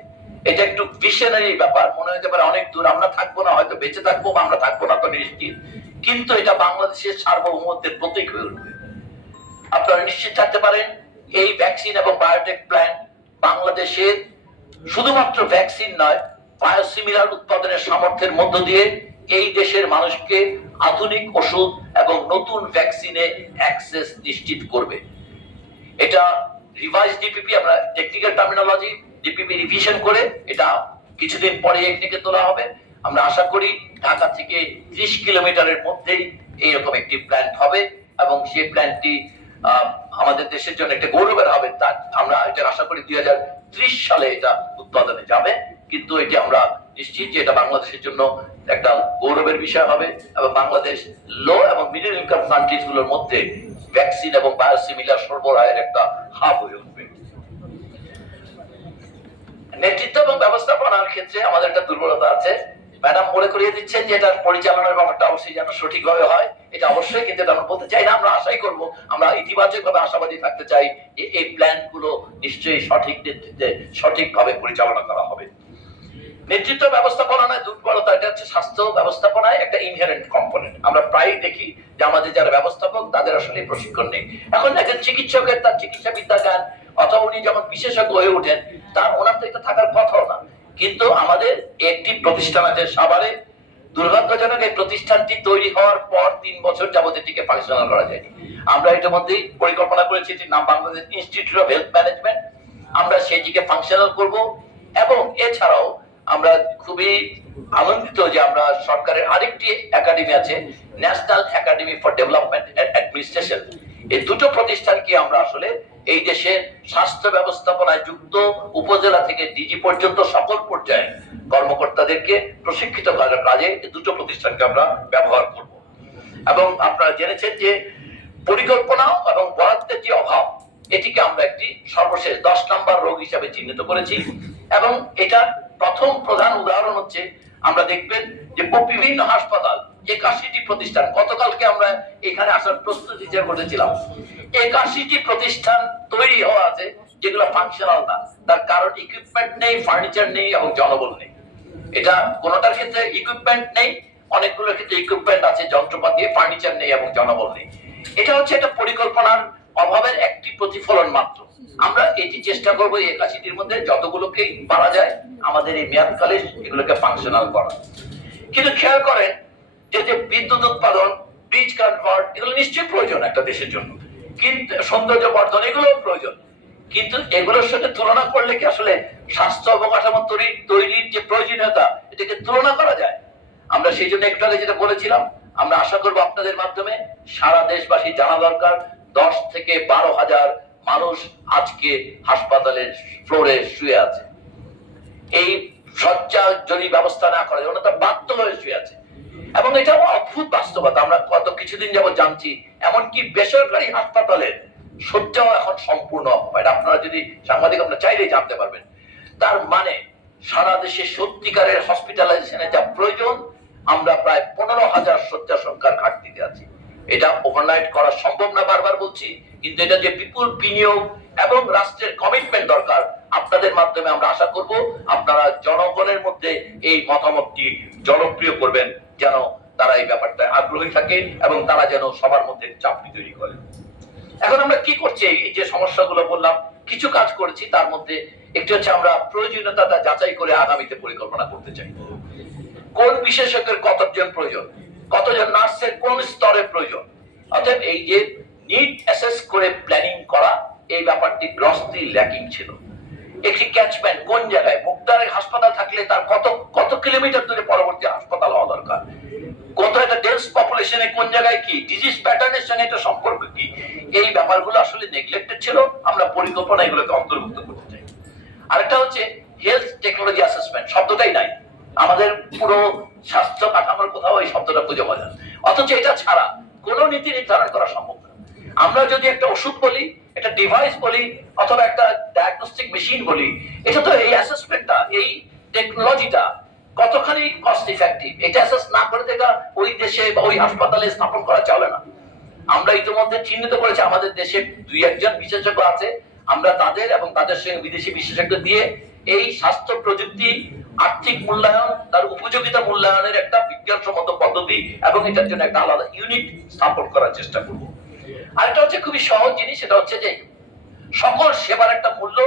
এটা একটু ভিশনারি ব্যাপার, মনে হতে পারে অনেক দূর, আমরা থাকবো না, হয়তো বেঁচে থাকবো বা আমরা থাকবো না তো নিশ্চিত, কিন্তু এটা বাংলাদেশের সার্বভৌমত্বের প্রতীক হয়ে উঠবে। আপনারা নিশ্চিত থাকতে পারেন এই ভ্যাকসিন এবং বায়োটেক প্ল্যান্ট বাংলাদেশের শুধুমাত্র ভ্যাকসিন নয়, বায়োসিমিলার উৎপাদনের সামর্থ্যের মধ্য দিয়ে এই দেশের মানুষকে আধুনিক ওষুধ এবং নতুন ভ্যাকসিনে অ্যাক্সেস নিশ্চিত করবে। এটা রিভাইজ ডিপিপি, আমরা টেকনিক্যাল টার্মিনোলজি ডিপিপি রিভিশন করে এটা কিছুদিন পরে একদিকে তোলা হবে। আমরা আশা করি ঢাকা থেকে 30 কিলোমিটারের মধ্যেই এইরকম একটি প্ল্যান্ট হবে এবং সেই প্ল্যান্টটি আমাদের দেশের জন্য একটা গৌরবের হবে। তার আমরা এটা আশা করি 2030 সালে এটা উৎপাদনে যাবে, কিন্তু এটি আমরা নিশ্চিত যে এটা বাংলাদেশের জন্য একটা গৌরবের বিষয় হবে এবং বাংলাদেশ লো এবং মিডল ইনকাম কান্ট্রিজ গুলোর মধ্যে ভ্যাকসিন এবং বায়োসিমিলার সরবরাহের একটা হাব হয়ে উঠবে। নেতৃত্ব এবং ব্যবস্থাপনার ক্ষেত্রে আমাদের একটা দুর্বলতা আছে। ম্যাডাম মনে করিয়ে দিচ্ছেন যে এটার পরিচালনার ব্যাপারটা অবশ্যই যেন সঠিকভাবে হয়, এটা অবশ্যই, কিন্তু আমরা বলতে চাই না, আমরা আশাই করব, আমরা ইতিবাচকভাবে আশাবাদী থাকতে চাই যে এই প্ল্যান গুলো নিশ্চয়ই সঠিক নেতৃত্বে সঠিকভাবে পরিচালনা করা হবে। নেতৃত্ব ব্যবস্থাপনায় দুর্বলতা, এটা হচ্ছে স্বাস্থ্য ব্যবস্থাপনায় একটা ইনহেরেন্ট কম্পোনেন্ট। আমরা প্রায় দেখি যে আমাদের যারা ব্যবস্থাপক তাদের আসলে প্রশিক্ষণ নেই। এখন একজন চিকিৎসকের তার চিকিৎসা বিদ্যা জ্ঞান অথবা উনি যখন বিশেষজ্ঞ হয়ে ওঠেন ওনার তো এটা থাকার কথাও না, কিন্তু আমাদের একটি প্রতিষ্ঠান আছে সাভারে, দুর্ভাগ্যজনক এই প্রতিষ্ঠানটি তৈরি হওয়ার পর 3 বছর যাবত এটিকে ফাংশনাল করা যায়নি। আমরা ইতিমধ্যেই পরিকল্পনা করেছি, এটির নাম Bangladesh institute of health management, আমরা সেটিকে ফাংশনাল করব। এবং এছাড়াও আমরা খুবই আনন্দিত যে আমরা সরকারের আরেকটি একাডেমি আছে, national academy for development and administration. এই দুটো প্রতিষ্ঠানকে আমরা আসলে এই দেশের স্বাস্থ্য ব্যবস্থাপনায় যুক্ত উপজেলা থেকে ডিজি পর্যন্ত সকল পর্যায়ে কর্মকর্তাদেরকে প্রশিক্ষিত করার কাজে এই দুটো প্রতিষ্ঠানকে আমরা ব্যবহার করব। এবং আপনারা জেনেছেন যে পরিকল্পনা এবং বরাদ্দের যে অভাব, এটিকে আমরা একটি সর্বশেষ 10 নম্বর রোগ হিসাবে চিহ্নিত করেছি। এবং এটা প্রথম প্রধান উদাহরণ হচ্ছে আমরা দেখবেন যে বিভিন্ন হাসপাতাল 81টি প্রতিষ্ঠান, গতকালকে আমরা এখানে আসার প্রস্তুতি করেছিলাম, 81টি প্রতিষ্ঠান তৈরি হওয়া আছে যেগুলো ফাংশনাল না। তার কারণ ইকুইপমেন্ট নেই, ফার্নিচার নেই এবং জনবল নেই। এটা কোনটার ক্ষেত্রে ইকুইপমেন্ট নেই, অনেকগুলোর ক্ষেত্রে ইকুইপমেন্ট আছে, যন্ত্রপাতি, ফার্নিচার নেই এবং জনবল নেই। এটা হচ্ছে একটা পরিকল্পনার অভাবের একটি প্রতিফলন মাত্র। আমরা এটি চেষ্টা করবো 81টির মধ্যে যতগুলোকে পারা যায় আমাদের এই মেয়াদকালে এগুলোকে ফাংশনাল করা। কিন্তু খেয়াল করেন যে বিদ্যুৎ উৎপাদন, ব্রিজ কনভার্ট, এগুলো নিশ্চয়ই প্রয়োজন একটা দেশের জন্য, কিন্তু সৌন্দর্য বর্ধন এগুলো প্রয়োজন, কিন্তু এগুলোর সাথে তুলনা করলে কি আসলে স্বাস্থ্য অবকাঠামো তৈরির যে প্রয়োজনীয়তা এটাকে তুলনা করা যায়? আমরা সেই জন্য একটু আগে যেটা বলেছিলাম, আমরা আশা করবো আপনাদের মাধ্যমে সারা দেশবাসী জানা দরকার 10 থেকে 12,000 মানুষ আজকে হাসপাতালের ফ্লোরে শুয়ে আছে। এই শয্যা যদি ব্যবস্থা না করা যায়, ওনারা বাধ্য হয়ে শুয়ে আছে। এবং এটা অদ্ভুত বাস্তবতা, আমরা গত কিছুদিন যাবত জানছি এমনকি বেসরকারি হাসপাতালের শয্যাও এখন সম্পূর্ণ অকুপাইড। আপনারা যদি সাংবাদিক, আপনারা চাইলেই জানতে পারবেন। তার মানে সারা দেশে সত্যিকারের হসপিটালাইজেশনের যা প্রয়োজন, আমরা প্রায় 15,000 শয্যা সংখ্যার ঘাটতিতে আছি। এটা ওভারনাইট করা সম্ভব না, বারবার বলছি, কিন্তু এটা যে বিপুল বিনিয়োগ এবং রাষ্ট্রের কমিটমেন্ট দরকার। আপনাদের মাধ্যমে আমরা আশা করব আপনারা জনগণের মধ্যে এই মতামতটি জনপ্রিয় করবেন, যেন তারা এই ব্যাপারটা আগ্রহী থাকে এবং তারা যেন সবার মধ্যে চাপটি তৈরি করে। এখন আমরা কি করছি, এই যে সমস্যাগুলো বললাম, কিছু কাজ করেছি। তার মধ্যে একটি হচ্ছে আমরা প্রয়োজনীয়তা যাচাই করে আগামীতে পরিকল্পনা করতে চাই। কোন বিশেষজ্ঞের কতজন প্রয়োজন, কতজন নার্সের কোন স্তরে প্রয়োজন, অর্থাৎ এই যে নিড অ্যাসেস করে প্ল্যানিং করা, এই ব্যাপারটি গ্রসলি ল্যাকিং ছিল। একটি ক্যাচমেন্ট কোন জায়গায়, মুগদারে হাসপাতাল থাকলে তার কত কিলোমিটার দূরে পরবর্তী হাসপাতাল হওয়া দরকার, কত একটা ডেন্স পপুলেশনে কোন জায়গায় কি, ডিজিজ প্যাটার্নের সঙ্গে এটা সম্পর্ক কি, এই ব্যাপারগুলো আসলে নেগলেক্টেড ছিল। আমরা পরিকল্পনা এগুলোকে অন্তর্ভুক্ত করতে চাই। আরেকটা হচ্ছে হেলথ টেকনোলজি অ্যাসেসমেন্ট, শব্দটাই নাই আমাদের পুরো স্বাস্থ্য কাঠামোর কোথাও এই শব্দটা খুঁজে পাওয়া যায়, অথচ এটা ছাড়া কোনো নীতি নির্ধারণ করা সম্ভব না। আমরা যদি একটা ওষুধ বলি, একটা ডিভাইস বলি, অথবা একটা ডায়াগনস্টিক মেশিন বলি, এটা তো এই অ্যাসেসমেন্টটা, এই টেকনোলজিটা কতখানি কস্ট ইফেক্টিভ, এটা অ্যাসেস না করে এটা ওই দেশে বা ওই হাসপাতালে স্থাপন করা চলে না। আমরা ইতিমধ্যে চিহ্নিত করেছি আমাদের দেশে 2-1 বিশেষজ্ঞ আছে, আমরা তাদের এবং তাদের সঙ্গে বিদেশি বিশেষজ্ঞ দিয়ে এই স্বাস্থ্য প্রযুক্তি আর্থিক মূল্যায়ন, তার উপযোগিতা মূল্যায়নের একটা বিজ্ঞানসম্মত পদ্ধতি এবং এটার জন্য একটা আলাদা ইউনিট স্থাপন করার চেষ্টা করব। আরেকটা হচ্ছে খুবই সহজ জিনিস, সেটা হচ্ছে যে সকল সেবার একটা মূল্য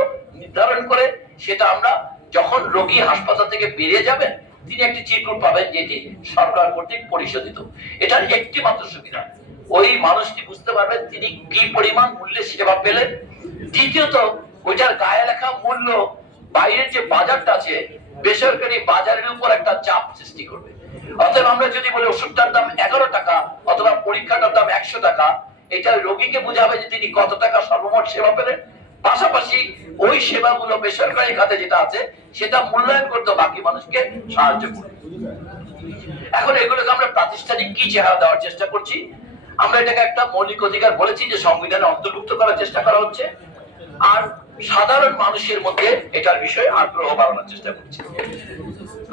নির্ধারণ করে, সেটা আমরা যখন রোগী হাসপাতাল থেকে বেরিয়ে যাবেন তিনি একটি চিরকুট পাবেন যেটি সরকার কর্তৃক পরিশোধিত। এটার একটি মাত্র সুবিধা, ওই মানুষটি বুঝতে পারবেন তিনি কি পরিমাণ মূল্যে সেবা পেলেন। দ্বিতীয়ত, ওইটার গায়ে লেখা মূল্য বাইরের যে বাজারটা আছে, বেসরকারি বাজারের উপর একটা চাপ সৃষ্টি করবে। অতএব আমরা যদি বলি ওষুধটার দাম 11 টাকা অথবা পরীক্ষাটার দাম 100 টাকা, এটা রোগীকে বোঝাবে যে তিনি কত টাকা সর্বমোট সেবা পেলেন। পাশাপাশি ওই সেবাগুলো বেসরকারি খাতে যেটা আছে সেটা মূল্যায়ন করতে বাকি মানুষকে সাহায্য করবে। এখন এগুলোকে আমরা প্রাতিষ্ঠানিক কি চেহারা দেওয়ার চেষ্টা করছি, আমরা এটাকে একটা মৌলিক অধিকার বলেছি যে সংবিধানে অন্তর্ভুক্ত করার চেষ্টা করা হচ্ছে, আর সাধারণ মানুষের মধ্যে এটার বিষয়ে আগ্রহ বাড়ানোর চেষ্টা করছি।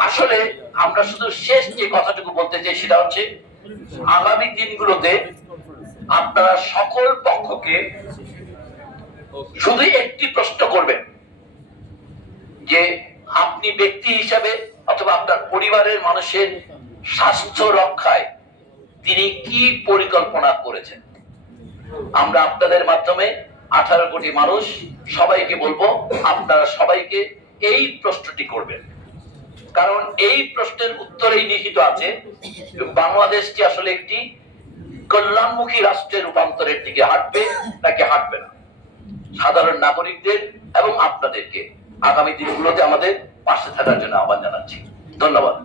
আসলে আমরা শুধু শেষ যে কথাটুকু বলতে চাই সেটা হচ্ছে আগামী দিনগুলোতে আপনারা সকল পক্ষকে শুধু একটি প্রশ্ন করবেন যে আপনি ব্যক্তি হিসাবে অথবা আপনার পরিবারের মানুষের স্বাস্থ্য রক্ষায় তিনি কি পরিকল্পনা করেছেন। আমরা আপনাদের মাধ্যমে 18 কোটি মানুষ সবাইকে বলবো আপনারা সবাইকে এই প্রশ্নটি করবেন, কারণ এই প্রশ্নের উত্তরেই নিহিত আছে বাংলাদেশটি আসলে একটি কল্যাণমুখী রাষ্ট্রের রূপান্তরের দিকে হাঁটবে নাকি হাঁটবে না। সাধারণ নাগরিকদের এবং আপনাদেরকে আগামী দিনগুলোতে আমাদের পাশে থাকার জন্য আহ্বান জানাচ্ছি। ধন্যবাদ।